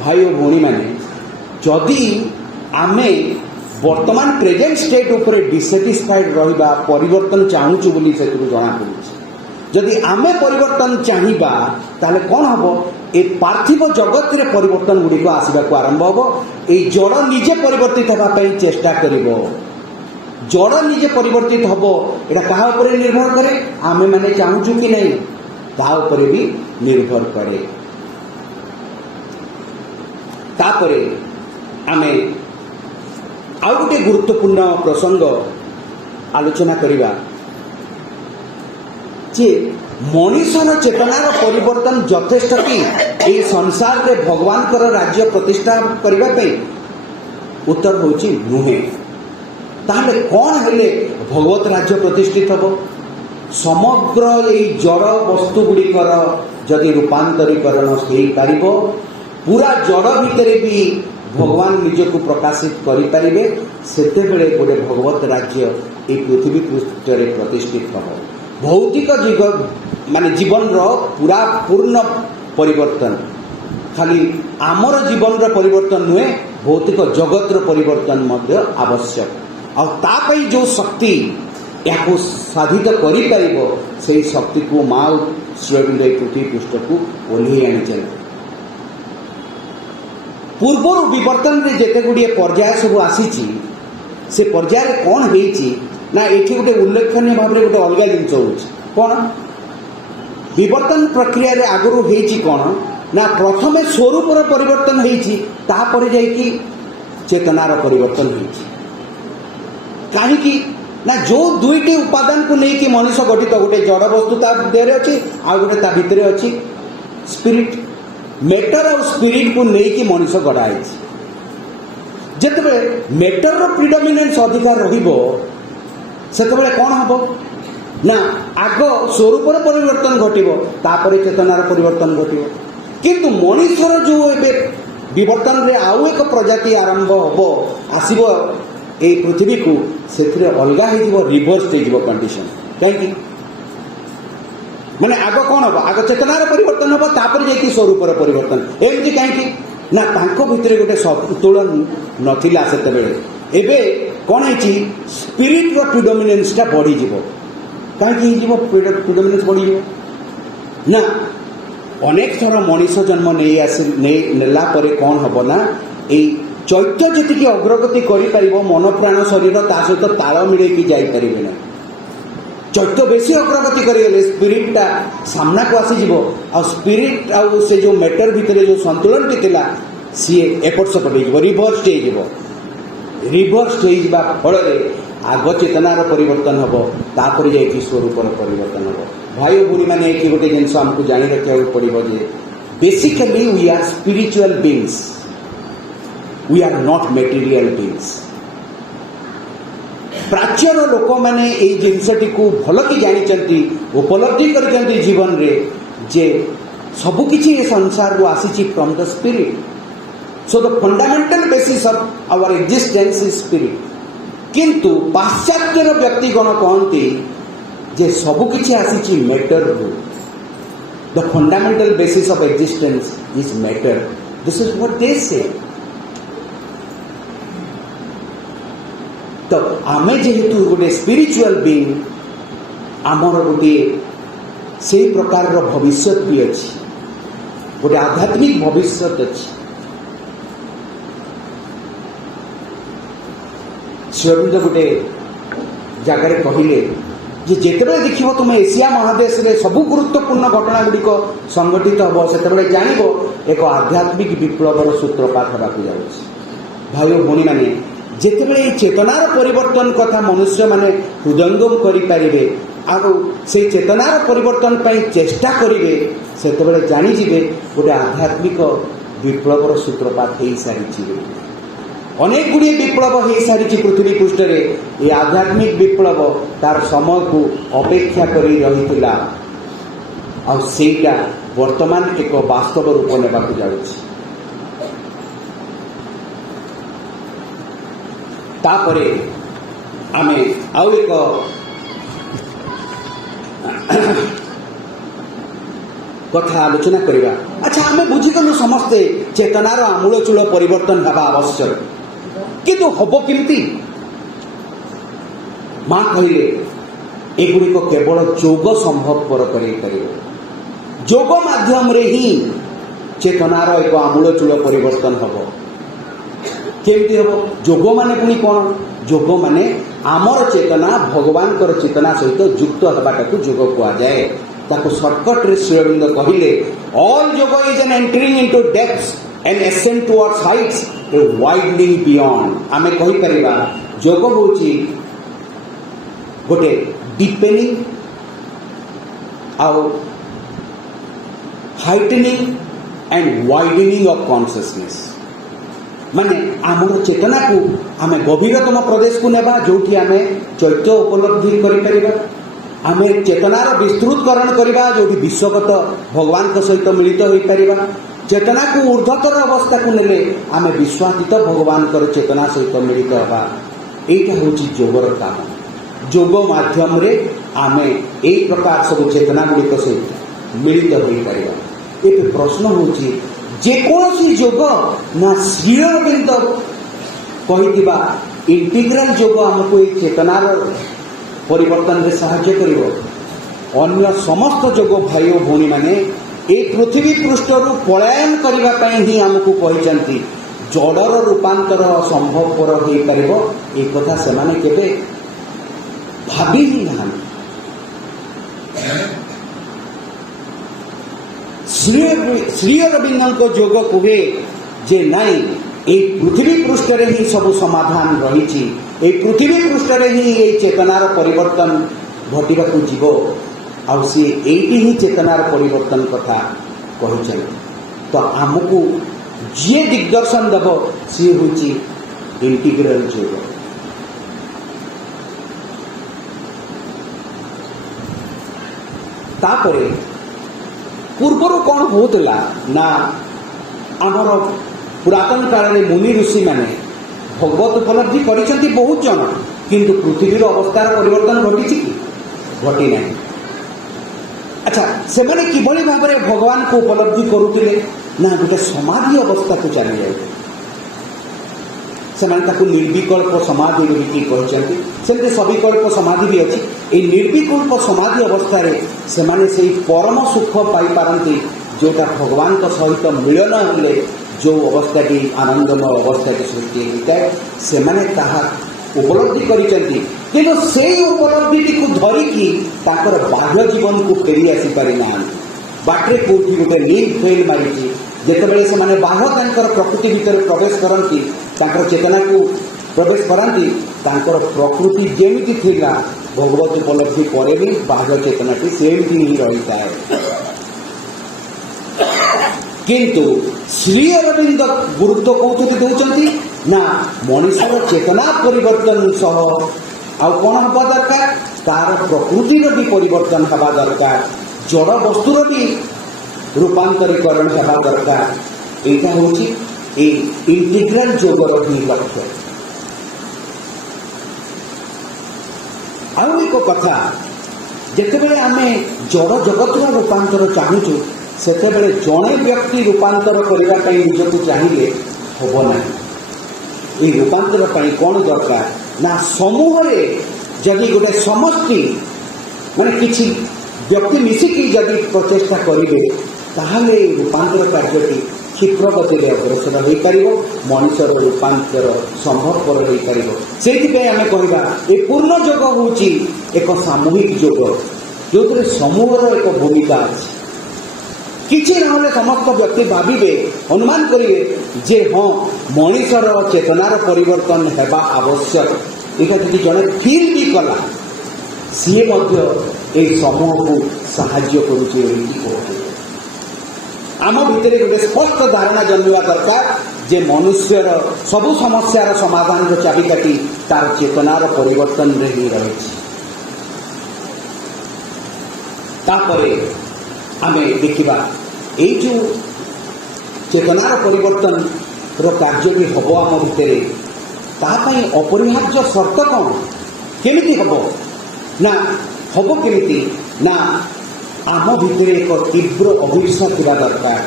भाई और भौणी माने जदि आमे वर्तमान प्रेजेंट स्टेट उपरे डिसैटिस्फाइड रहिबा परिवर्तन चाहूचु बोली से जना पड़ुछि। जदि आमे परिवर्तन चाहिबा ताले कौन हबो ए पार्थिव जगत रे परिवर्तन गुडी को आसीबा को आरंभ हबो। ए जड़ निजे परिवर्तित होबा पई चेष्टा करिवो, जड़ निजे परिवर्तित हम एटा कहा उपरे निर्भर करे आमे माने चाहूचु कि नहीं ता उपरे भी निर्भर करे। तापरे आमे आउ गोटे गुरुत्वपूर्ण प्रसंग आलोचना करिबा जे मनुष्यर चेतनार परिवर्तन यथेष्ट कि ए संसार रे भगवान कर राज्य प्रतिष्ठा करिबा पे उत्तर होची नुहे। ताहले कौन हेले भगवत राज्य प्रतिष्ठित हम समग्र ये जड़ वस्तु गुड़िकर जदि रूपांतरीकरण हो पारिबो पूरा जड़ भितर भी भगवान निजक प्रकाशित करें सेते बेले गोटे भगवत राज्य ये पृथ्वी पृष्ठ प्रतिष्ठित हम। भौतिक माने जीवन पूरा पूर्ण परिवर्तन खाली आमर जीवन परिवर्तन नुहे भौतिक जगत परिवर्तन मध्य आवश्यक और तापई जो शक्ति या साधित कर से शक्ति को माँ श्रेबिंद पृथ्वी पृष्ठ को ओह्लई आनी चाहिए। पूर्वर विवर्तन में जिते गुड़िए पर्याय सब आसी से पर्याय कौन होती ना ये गोटे उल्लेखनीय भाव में गोटे अलग जिनस हो कौन विवर्तन प्रक्रिया रे आगु होती कौन ना प्रथम स्वरूपर परिवर्तन होती चेतनार परिवर्तन होइछि काहेकि ना जो दुईटी उपादान को लेकिन मनुष्य गठित गोटे जड़ वस्तु ता देहरे अच्छी आ गोटे ता भितर अच्छी स्पिरिट मेटर और स्पिरिट को लेकिन मनुष्य गढ़ाई जिते मेटर रो प्रिडोमिनेंस अधिकार रहिबो सेतबेले कौन हबो ना आग स्वरूपर परिवर्तन घटिबो तापरे चेतनार परिवर्तन घटिबो किंतु मनुष्यर जो एबे विवर्तन रे आउ एक प्रजाति आरंभ हबो आसीबो ए पृथ्वी को से अलग हो रिभर्स हो कंडीशन कहीं माने आग कौन हम आग चेतनार परिवर्तन हम तापर जाकि स्वरूपर परिवर्तन एमती कहीं ना तांको भितर गोटे संतुलन नथिला सेतेबेले एबे कौन है स्पिरिट रो प्रिडोमिनेंस टा बढ़ी जीवो कहीं प्रिडोमिनेंस बढ़ी जीवो ना अनेक थर मनीष जन्म नहीं आसी नेला परे कौन हम ना ए चैत्य जी अग्रगति कर मन प्राण शरीर ता सहित ताल मिलैकी जापर ना चैत्य बेसी अग्रगति करें स्पिरिटा सामना को आसीज आ स्पिरिट आउ से जो मैटर भितर जो संतुलन टी था सी एपट सेपट हो रिभर्स हो फल आग चेतनार परिवर्तन हम तापर जा स्वरूपर परिवर्तन हम भाई भूरी मैंने गोटे जिन आमको जानी रखा पड़ो जे basically we are spiritual beings we are not material beings प्राच्यर लोक मैंने यही जिनसटी को भल कि जानी उपलब्धि कर जीवन रे जे सबु किछि संसार को आसी from the spirit so the fundamental basis of our existence is spirit किंतु पाश्चात्यर व्यक्तिगण कहते जे सबु किछि आसी मैटर रू the fundamental basis of existence is matter this is what they से तो आमे जेहेतु गोटे स्पिरिचुअल बीइंग आमर गोटे से प्रकार भविष्य भी अच्छी गोटे आध्यात्मिक भविष्य अच्छी श्रीअरविंद गोटे जगार कहले जिते देख तुम एशिया महादेश में सबू गुरुत्वपूर्ण घटना गुड़िक संगठित हम से जान एक आध्यात्मिक विप्लवर सूत्रपात होगा भाई भौणी मैंने जिते चेतनार परिवर्तन कथा मनुष्य माने हृदयंगम करें आगो से चेतनार परिवर्तन पर चेष्टा करेंगे से जानीजे गोटे आध्यात्मिक विप्लवर सूत्रपात हो सारी अनेक गुड़िए विप्लव हो सारी पृथ्वी पृष्ठ ये आध्यात्मिक विप्लव तार समय को अपेक्षा कर रही आईटा वर्तमान एक वास्तव रूप ने जाऊँगी तापरे आमे आउ एक कथा आलोचना करिबा अच्छा आमे बुझीगलु समस्ते चेतनार आमूलचूल परिवर्तन हवा आवश्यक किंतु हब केमती माँ कहले एगुड़िक केवल जोग संभवपर कर जोग माध्यम रे ही चेतनार एक आमूलचूल परिवर्तन हम केमती हम जोग माने पुणी कौन जोग माने आमर चेतना भगवान चेतना सहित युक्त होगाटा को जोग कहुए ताको सर्टकट रे श्रीअरविंद कहले ऑल जोग is an entering into depths and accent towards Heights A widening beyond आमे कहि परिबा जोग होची गोटे डीपेनिंग आउ heightening and widening of consciousness माने आमर चेतना को आमे गभीरतम प्रदेश को नेबा जोठी आमे चैत्य उपलब्धि करि परिबा आमे चेतनार विस्तृतकरण करबा जोठी विश्वगत भगवान को सहित मिलित होई परिबा चेतना को ऊर्ध्वतर अवस्था को नेले आमे विश्वातीत भगवान को चेतना सहित मिलित होबा एटा होची जोगर काम जोग माध्यम रे आमे एक प्रकार सब चेतना गुड़िक सहित मिलित होई परिबा ए प्रश्न होची जेकोसी जोग ना श्रीअरविंद कहिथिबा इंटीग्रल जोग हमको एक चेतनार परिवर्तन में साहाय्य करिवो अन्य समस्त जोग भाई और भौणी माने एक पृथ्वी पृष्ठर पलायन करबा पई ही हमको कहिसंती जड़र रूपांतर संभवपर हो पारिबो ए कथा से माने केबे भाबी ही ना श्रीअरविंद जोग कहे जे नाई এই পৃথিবী পৃষ্ঠରେ ହିଁ ସବୁ ସମାଧାନ ରହିଛି। এই ପୃଥିବୀ ପୃଷ୍ଠରେ ହିଁ এই ଚେତନାର ପରିବର୍ତ୍ତନ ଘଟିବାକୁ ଯିବ। ଆଉ ସିଏ ଏଇଠି ହିଁ ଚେତନାର ପରିବର୍ତ୍ତନ କଥା କହିଛନ୍ତି। ତ ଆମକୁ ଯିଏ ଦିଗ୍ଦର୍ଶନ ଦେବ ସିଏ ହେଉଛି ଇଣ୍ଟିଗ୍ରାଲ ଯୋଗ। ତାପରେ ପୂର୍ବରୁ କ'ଣ ହେଉଥିଲା ନା ଆମର ପୁରାତନ କାଳରେ ମୁନି ଋଷିମାନେ ଭଗବତ ଉପଲବ୍ଧି କରିଛନ୍ତି ବହୁତ ଜଣ, କିନ୍ତୁ ପୃଥିବୀର ଅବସ୍ଥାର ପରିବର୍ତ୍ତନ ଘଟିଛି କି? ଘଟି ନାହିଁ। ଆଚ୍ଛା, ସେମାନେ କିଭଳି ଭାବରେ ଭଗବାନଙ୍କୁ ଉପଲବ୍ଧି କରୁଥିଲେ ନା ଗୋଟେ ସମାଧି ଅବସ୍ଥାକୁ ଚାଲି ଯାଉଥିଲେ। ସେମାନେ ତାକୁ ନିର୍ବିକଳ୍ପ ସମାଧି ବୋଲିକି କହିଛନ୍ତି। ସେମିତି ସବିକଳ୍ପ ସମାଧି ବି ଅଛି। ଏଇ ନିର୍ବିକଳ୍ପ ସମାଧି ଅବସ୍ଥାରେ ସେମାନେ ସେଇ ପରମ ସୁଖ ପାଇପାରନ୍ତି ଯେଉଁଟା ଭଗବାନଙ୍କ ସହିତ ମିଳନ ହେଲେ ଯେଉଁ ଅବସ୍ଥାଟି ଆନନ୍ଦମୟ ଅବସ୍ଥାଟି ସୃଷ୍ଟି ହୋଇଥାଏ, ସେମାନେ ତାହା ଉପଲବ୍ଧି କରିଛନ୍ତି। କିନ୍ତୁ ସେଇ ଉପଲବ୍ଧିଟିକୁ ଧରିକି ତାଙ୍କର ବାହ୍ୟ ଜୀବନକୁ ଫେରି ଆସିପାରି ନାହାନ୍ତି। ବାଟରେ କେଉଁଠି ଗୋଟେ ଲିଙ୍କ୍ ଫେଲ୍ ମାରିଛି। ଯେତେବେଳେ ସେମାନେ ବାହ୍ୟ ତାଙ୍କର ପ୍ରକୃତି ଭିତରେ ପ୍ରବେଶ କରନ୍ତି, ତାଙ୍କର ଚେତନାକୁ ପ୍ରବେଶ କରାନ୍ତି, ତାଙ୍କର ପ୍ରକୃତି ଯେମିତି ଥିଲା ଭଗବତ ଉପଲବ୍ଧି ପରେ ବି ବାହ୍ୟ ଚେତନାଟି ସେମିତି ହିଁ ରହିଥାଏ। କିନ୍ତୁ ଶ୍ରୀ ଅରବିନ୍ଦ ଗୁରୁତ୍ୱ କୋଉଥିରେ ଦେଉଛନ୍ତି ନା ମଣିଷର ଚେତନା ପରିବର୍ତ୍ତନ ସହ ଆଉ କ'ଣ ହେବା ଦରକାର, ତାର ପ୍ରକୃତିର ବି ପରିବର୍ତ୍ତନ ହେବା ଦରକାର, ଜଡ଼ ବସ୍ତୁର ବି ରୂପାନ୍ତରୀକରଣ ହେବା ଦରକାର। ଏଇଟା ହେଉଛି এই ইন্টিগ্রাল যোগର ହିଁ ଲକ୍ଷ୍ୟ। ଆଉ ଏକ କଥା, ଯେତେବେଳେ ଆମେ ଜଡ଼ ଜଗତର ରୂପାନ୍ତର ଚାହୁଁଛୁ, ସେତେବେଳେ ଜଣେ ବ୍ୟକ୍ତି ରୂପାନ୍ତର କରିବା ପାଇଁ ନିଜକୁ ଚାହିଁଲେ ହେବ ନାହିଁ। এই ରୂପାନ୍ତର ପାଇଁ କ'ଣ ଦରକାର ନା ସମୂହରେ ଯଦି ଗୋଟେ ସମଷ୍ଟି ମାନେ କିଛି ବ୍ୟକ୍ତି ମିଶିକି ଯଦି ପ୍ରଚେଷ୍ଟା କରିବେ, ତାହେଲେ এই ରୂପାନ୍ତର କାର୍ଯ୍ୟଟି କ୍ଷିପ୍ର ଗତିରେ ଅଗ୍ରସର ହୋଇପାରିବ, ମଣିଷର ରୂପାନ୍ତର ସମ୍ଭବପର ହୋଇପାରିବ। ସେଇଥିପାଇଁ ଆମେ କହିବା ଏ ପୂର୍ଣ୍ଣ ଯୋଗ ହେଉଛି ଏକ ସାମୂହିକ ଯୋଗ, ଯେଉଁଥିରେ ସମୂହର ଏକ ଭୂମିକା ଅଛି। କିଛି ନହେଲେ ସମସ୍ତ ବ୍ୟକ୍ତି ଭାବିବେ, ଅନୁମାନ କରିବେ ଯେ ହଁ ମଣିଷର ଚେତନାର ପରିବର୍ତ୍ତନ ହେବା ଆବଶ୍ୟକ। ଏଇଟା ଯଦି ଜଣେ ଫିଲ୍ ବି କଲା, ସିଏ ମଧ୍ୟ ଏହି ସମୂହକୁ ସାହାଯ୍ୟ କରୁଛି ଏମିତି କହୁଛି। ଆମ ଭିତରେ ଗୋଟେ ସ୍ପଷ୍ଟ ଧାରଣା ଜନ୍ମିବା ଦରକାର ଯେ ମନୁଷ୍ୟର ସବୁ ସମସ୍ୟାର ସମାଧାନର ଚାବିକାଠି ତାର ଚେତନାର ପରିବର୍ତ୍ତନରେ ହିଁ ରହିଛି। ତାପରେ ଆମେ ଦେଖିବା ଏଇ ଯେଉଁ ଚେତନାର ପରିବର୍ତ୍ତନର କାର୍ଯ୍ୟଟି ହେବ ଆମ ଭିତରେ, ତା ପାଇଁ ଅପରିହାର୍ଯ୍ୟ ସର୍ତ୍ତ କ'ଣ, କେମିତି ହେବ ନା ହେବ କେମିତି ନା ଆମ ଭିତରେ ଏକ ତୀବ୍ର ଅଭିଳାଷ ଥିବା ଦରକାର।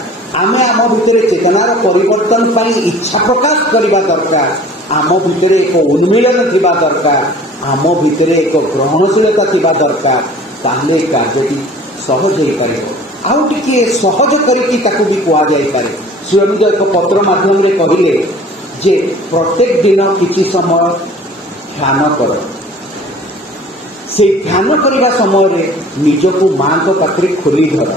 ଆମେ ଆମ ଭିତରେ ଚେତନାର ପରିବର୍ତ୍ତନ ପାଇଁ ଇଚ୍ଛା ପ୍ରକାଶ କରିବା ଦରକାର। ଆମ ଭିତରେ ଏକ ଉନ୍ମିଳନ ଥିବା ଦରକାର। ଆମ ଭିତରେ ଏକ ଗ୍ରହଣଶୀଳତା ଥିବା ଦରକାର। ତାହେଲେ କାର୍ଯ୍ୟଟି ସହଜ ହୋଇପାରିବ। ଆଉ ଟିକିଏ ସହଜ କରିକି ତାକୁ ବି କୁହାଯାଇପାରେ। ଶ୍ରୀଅରବିନ୍ଦ ଏକ ପତ୍ର ମାଧ୍ୟମରେ କହିଲେ ଯେ ପ୍ରତ୍ୟେକ ଦିନ କିଛି ସମୟ ଧ୍ୟାନ କର। সেই ଧ୍ୟାନ କରିବା ସମୟରେ ନିଜକୁ ମାଙ୍କ ପାଖରେ ଖୋଲି ଧର,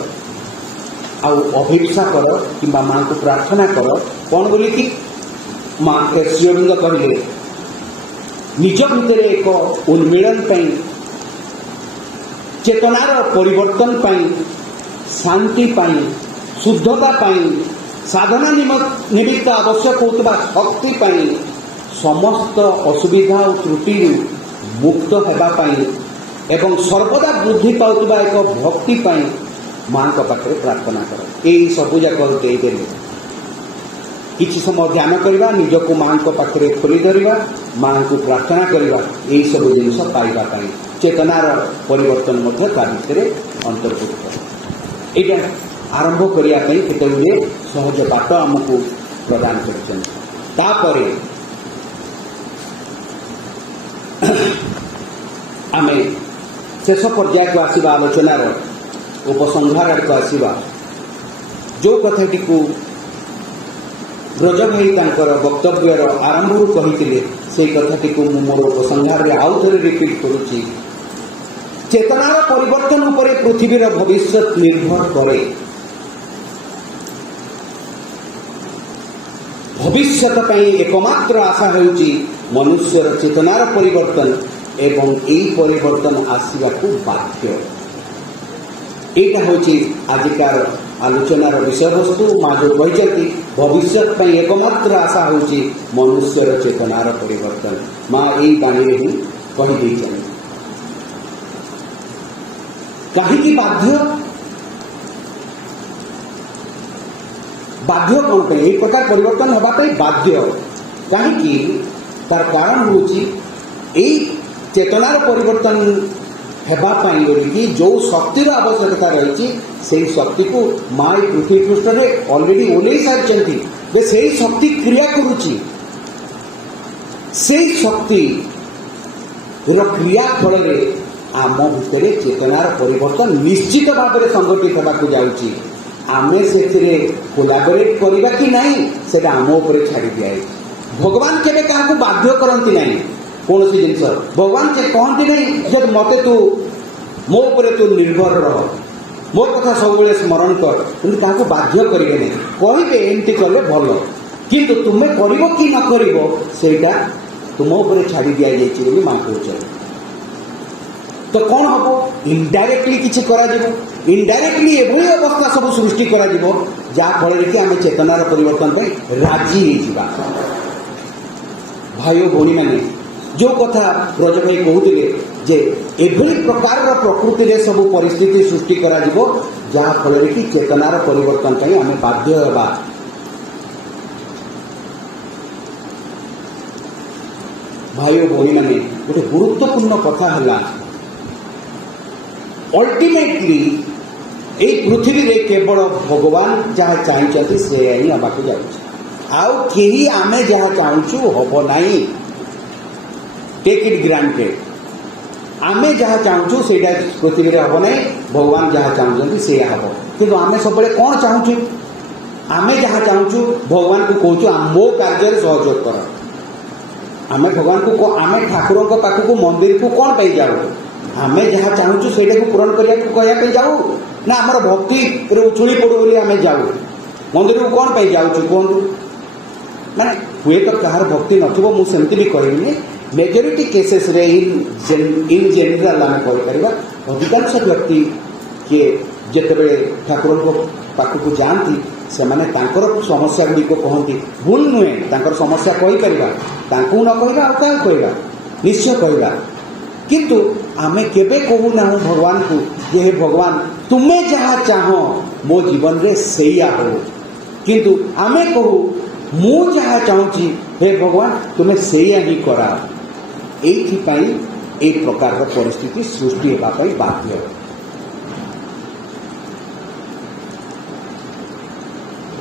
ଆଉ ଅଭିଳାଷ କର କିମ୍ବା ମାଙ୍କୁ ପ୍ରାର୍ଥନା କର। କ'ଣ ବୋଲିକି ମା ଶ୍ରୀଅରବିନ୍ଦ କହିଲେ, ନିଜ ଭିତରେ ଏକ ଉନ୍ମିଳନ ପାଇଁ, ଚେତନାର ପରିବର୍ତ୍ତନ ପାଇଁ, ଶାନ୍ତି ପାଇଁ, ଶୁଦ୍ଧତା ପାଇଁ, ସାଧନା ନିମିତ୍ତ ଆବଶ୍ୟକ ହେଉଥିବା ଶକ୍ତି ପାଇଁ, ସମସ୍ତ ଅସୁବିଧା ଓ ତ୍ରୁଟିରୁ ମୁକ୍ତ ହେବା ପାଇଁ ଏବଂ ସର୍ବଦା ବୃଦ୍ଧି ପାଉଥିବା ଏକ ଭକ୍ତି ପାଇଁ ମାଙ୍କ ପାଖରେ ପ୍ରାର୍ଥନା କର। ଏଇ ସବୁ ଯାକ ଦେଇଦେଲେ କିଛି ସମୟ ଧ୍ୟାନ କରିବା, ନିଜକୁ ମାଙ୍କ ପାଖରେ ଖୋଲି ଧରିବା, ମାଙ୍କୁ ପ୍ରାର୍ଥନା କରିବା, ଏହିସବୁ ଜିନିଷ ପାଇବା ପାଇଁ ଚେତନାର ପରିବର୍ତ୍ତନ ମଧ୍ୟ ତା ଭିତରେ ଅନ୍ତର୍ଭୁକ୍ତ। ଏଇଟା ଆରମ୍ଭ କରିବା ପାଇଁ କେତେଗୁଡ଼ିଏ ସହଜ ବାଟ ଆମକୁ ପ୍ରଦାନ କରିଛନ୍ତି। ତାପରେ ଆମେ ଶେଷ ପର୍ଯ୍ୟାୟକୁ ଆସିବା, ଆଲୋଚନାର ଉପସଂହାର ଆଡ଼କୁ ଆସିବା। ଯେଉଁ କଥାଟିକୁ ବ୍ରଜ ଭାଇ ତାଙ୍କର ବକ୍ତବ୍ୟର ଆରମ୍ଭରୁ କହିଥିଲେ, ସେହି କଥାଟିକୁ ମୁଁ ମୋର ଉପସଂହାରରେ ଆଉ ଥରେ ରିପିଟ୍ କରୁଛି। ଚେତନାର ପରିବର୍ତ୍ତନ ଉପରେ ପୃଥିବୀର ଭବିଷ୍ୟତ ନିର୍ଭର କରେ। भविष्यत एकमात्र आशा होउची मनुष्यर चेतनार परिवर्तन एवं यही परिवर्तन आसवा को बाध्य। एटा होची आजिकार आलोचनार विषय वस्तु। माँ जो कहते भविष्य एकमात्र आशा होची मनुष्यर चेतनार परिवर्तन। माँ यही बाणी ही कही कहीं बाध्य बाध्य कौन पे एक प्रकार परिवर्तन होगापाई बाध्य कहीं तार कारण हूँ चेतनार परिवर्तन हेबापाई बोलिकी जो शक्तिर आवश्यकता रही से शक्ति को माँ पृथ्वी पृष्ठ में ऑलरेडी ओल्लई सारी से शक्ति क्रिया करुच्ची से शक्ति क्रिया फल आम भितर चेतनार परिवर्तन निश्चित भाव में संगठित होगा जाऊँगी। आमे से कोलाबोरेट करवा कि नहीं से आम उपर छाड़ी दिया। भगवान केवे क्या बाध्य करती नहीं कौन सी जिन भगवान से कहती नहीं जब मत तू मो उपरे तू निर्भर रह मो कथा सब स्मरण कर कि क्या बाध्य करेंगे नहीं कहे एमती कले भल किंतु तुम्हें कर कि न कर तुम उपर छाड़ी दि जाइए माँ कहते तो कौन हम इनडायरेक्टली किसी इनडायरेक्टली एभली अवस्था सब सृष्टि जहाँफल कि आम चेतनार परिवर्तन पर राजी हो भाई भौणी मैंने जो कथा ब्रज भाई कहते जे एभली प्रकार प्रकृति में सब परिस्थिति सृष्टि जहाँफल कि चेतनार परिवर्तन पर आम बाध्य होगा। भाई भौणी मैंने गोटे गुरुत्वपूर्ण कथा है अल्टीमेटली ए पृथ्वी रे केवल भगवान जहाँ चाहते से ही हवा जाऊँ आमे जहाँ चाहूँ हम नहीं टेक इट ग्रांटेड आमे जहाँ चाहूँ से पृथ्वी रे हम नहीं भगवान जहाँ चाहते से हम कि आम सब कौन चाहूँ आमे जहाँ चाहूँ भगवान को कहूँ मो कार्य सहयोग कर आम भगवान को आम ठाकुर पाखक मंदिर को कौन पाई जाऊ आमे जहाँ चाहूँ से पूरण करने जाऊ ना आमर भक्ति उछुड़ी पड़ू बोली आम जाऊ मंदिर को कौन पाई जाऊँ कहतु माने हुए तो कहार भक्ति नथिबो मु सेमती भी कहबिनी मेजोरिटी केसेस रे इन जनरल आम कहीपर अधिकांश व्यक्ति किए जिते ठाकुर पाखक जाती से माने तांकर समस्या गुड़िक कहती भूल नुहे तांकर समस्या कहीपर न कहवा क्या कहवा निश्चय कहवा किंतु आमे केबे कहू ना भगवान को ये हे भगवान तुम्हें जहाँ चाह मो जीवन रे सैया हो किंतु आमे कहू मु जहाँ चाहूँगी हे भगवान तुम्हें सैया ही करा एपाई एक प्रकार परिस्थिति सृष्टि होगापाई बाध्य।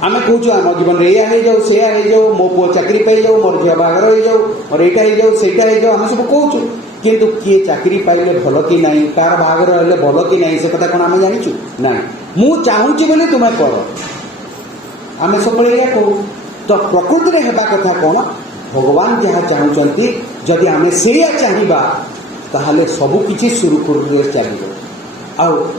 आम कहूँ आम जीवन में या हो जाऊ से जाऊ मो पुओ चाकरी पाई जाऊ मोर झील बाहर हो जाऊ मोर यहाँ हो जाऊ से आम सब कहूँ किंतु किए चाकरी पाइले भल कि नहीं तार बाहर हेल्ले भल कि नहीं से कथा कौन आम जाचु ना मु चाहूँगी बोले तुम्हें कर आम सब कहू तो प्रकृति में हेबा कथा कौन भगवान जहाँ चाहते जदि आम से चाहिए ताहले सबकि सुरुखुरु चलो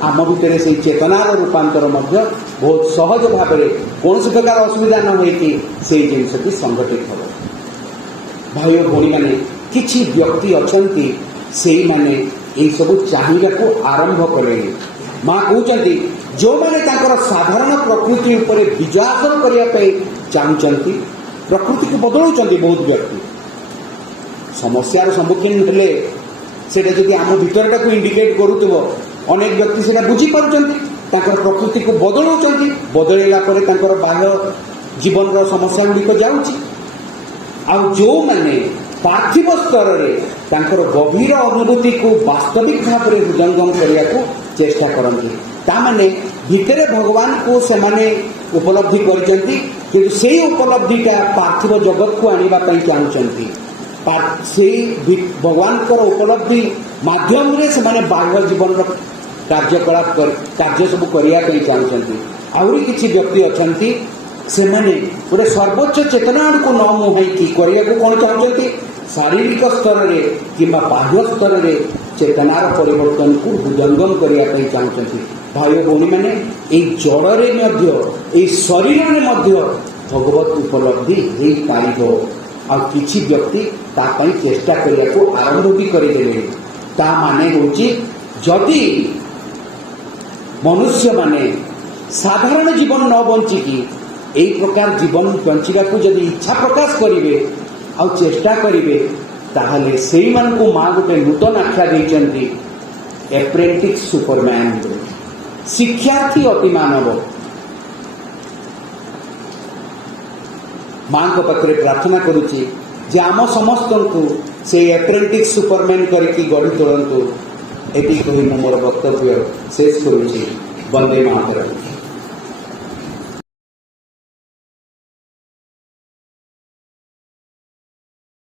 आम भितर से चेतनार रूपांतर बहुत सहज भाव में कौन प्रकार असुविधा न हो जिनसटी संगठित हो। भाई भौणी मैंने किछि व्यक्ति अच्छी से माने यही सब चाहिए को आरंभ कले माँ कहते जो मैंने साधारण प्रकृति उपर विजय हासिल करने चाहती प्रकृति को बदलाउं बहुत व्यक्ति समस्यार सम्मुखीन हेले से आम भीतरटा को इंडिकेट करुव अनेक व्यक्ति से बुझीपार प्रकृति को बदलाउं बदलैला बाह्य जीवन समस्या गुड़िक जाऊँगी जो मैंने पार्थिव स्तर में गभीर अनुभूति को वास्तविक भाव में हृदयंगम करने को चेष्टा करती ताने भितर भगवान को से माने उपलब्धि करती किंतु से उपलब्धिटा पार्थिव जगत को आने चाहती भगवान उपलब्धि माध्यम से माने बाह्य जीवन कार्यकलाप कार्य सब करने चाहती आहरी किसी व्यक्ति अच्छा से माने गोटे सर्वोच्च चेतना को न मुहाईकी करने को कौन चाहते शारीरिक स्तर में कि बाह्य स्तर में चेतनार परिवर्तन को हृदयंगम करने चाहते भाई भौणी मैंने जड़े शरीर में भगवत उपलब्धि हो पारिबो। आ किछि व्यक्ति ता पई चेष्टा करिया को आरंभ भी करि देले। ता माने होची जदि मनुष्य माने साधारण जीवन न बंची की एई प्रकार जीवन बंचिबा को जदि इच्छा प्रकाश करिवे आ चेष्टा करिवे ताहले सेई मान को मां गोटे नूतन आख्या देइचंती एप्रेंटिस सुपरमैन, शिक्षार्थी अति मानव। मां को पाखरे प्रार्थना करुची जे आम समस्त को से एप्रेंटिस सुपरमैन करके गढ़ी तोड़ंतु। एटी कही मोर वक्तव्य शेष करुची। वंदे मातरम।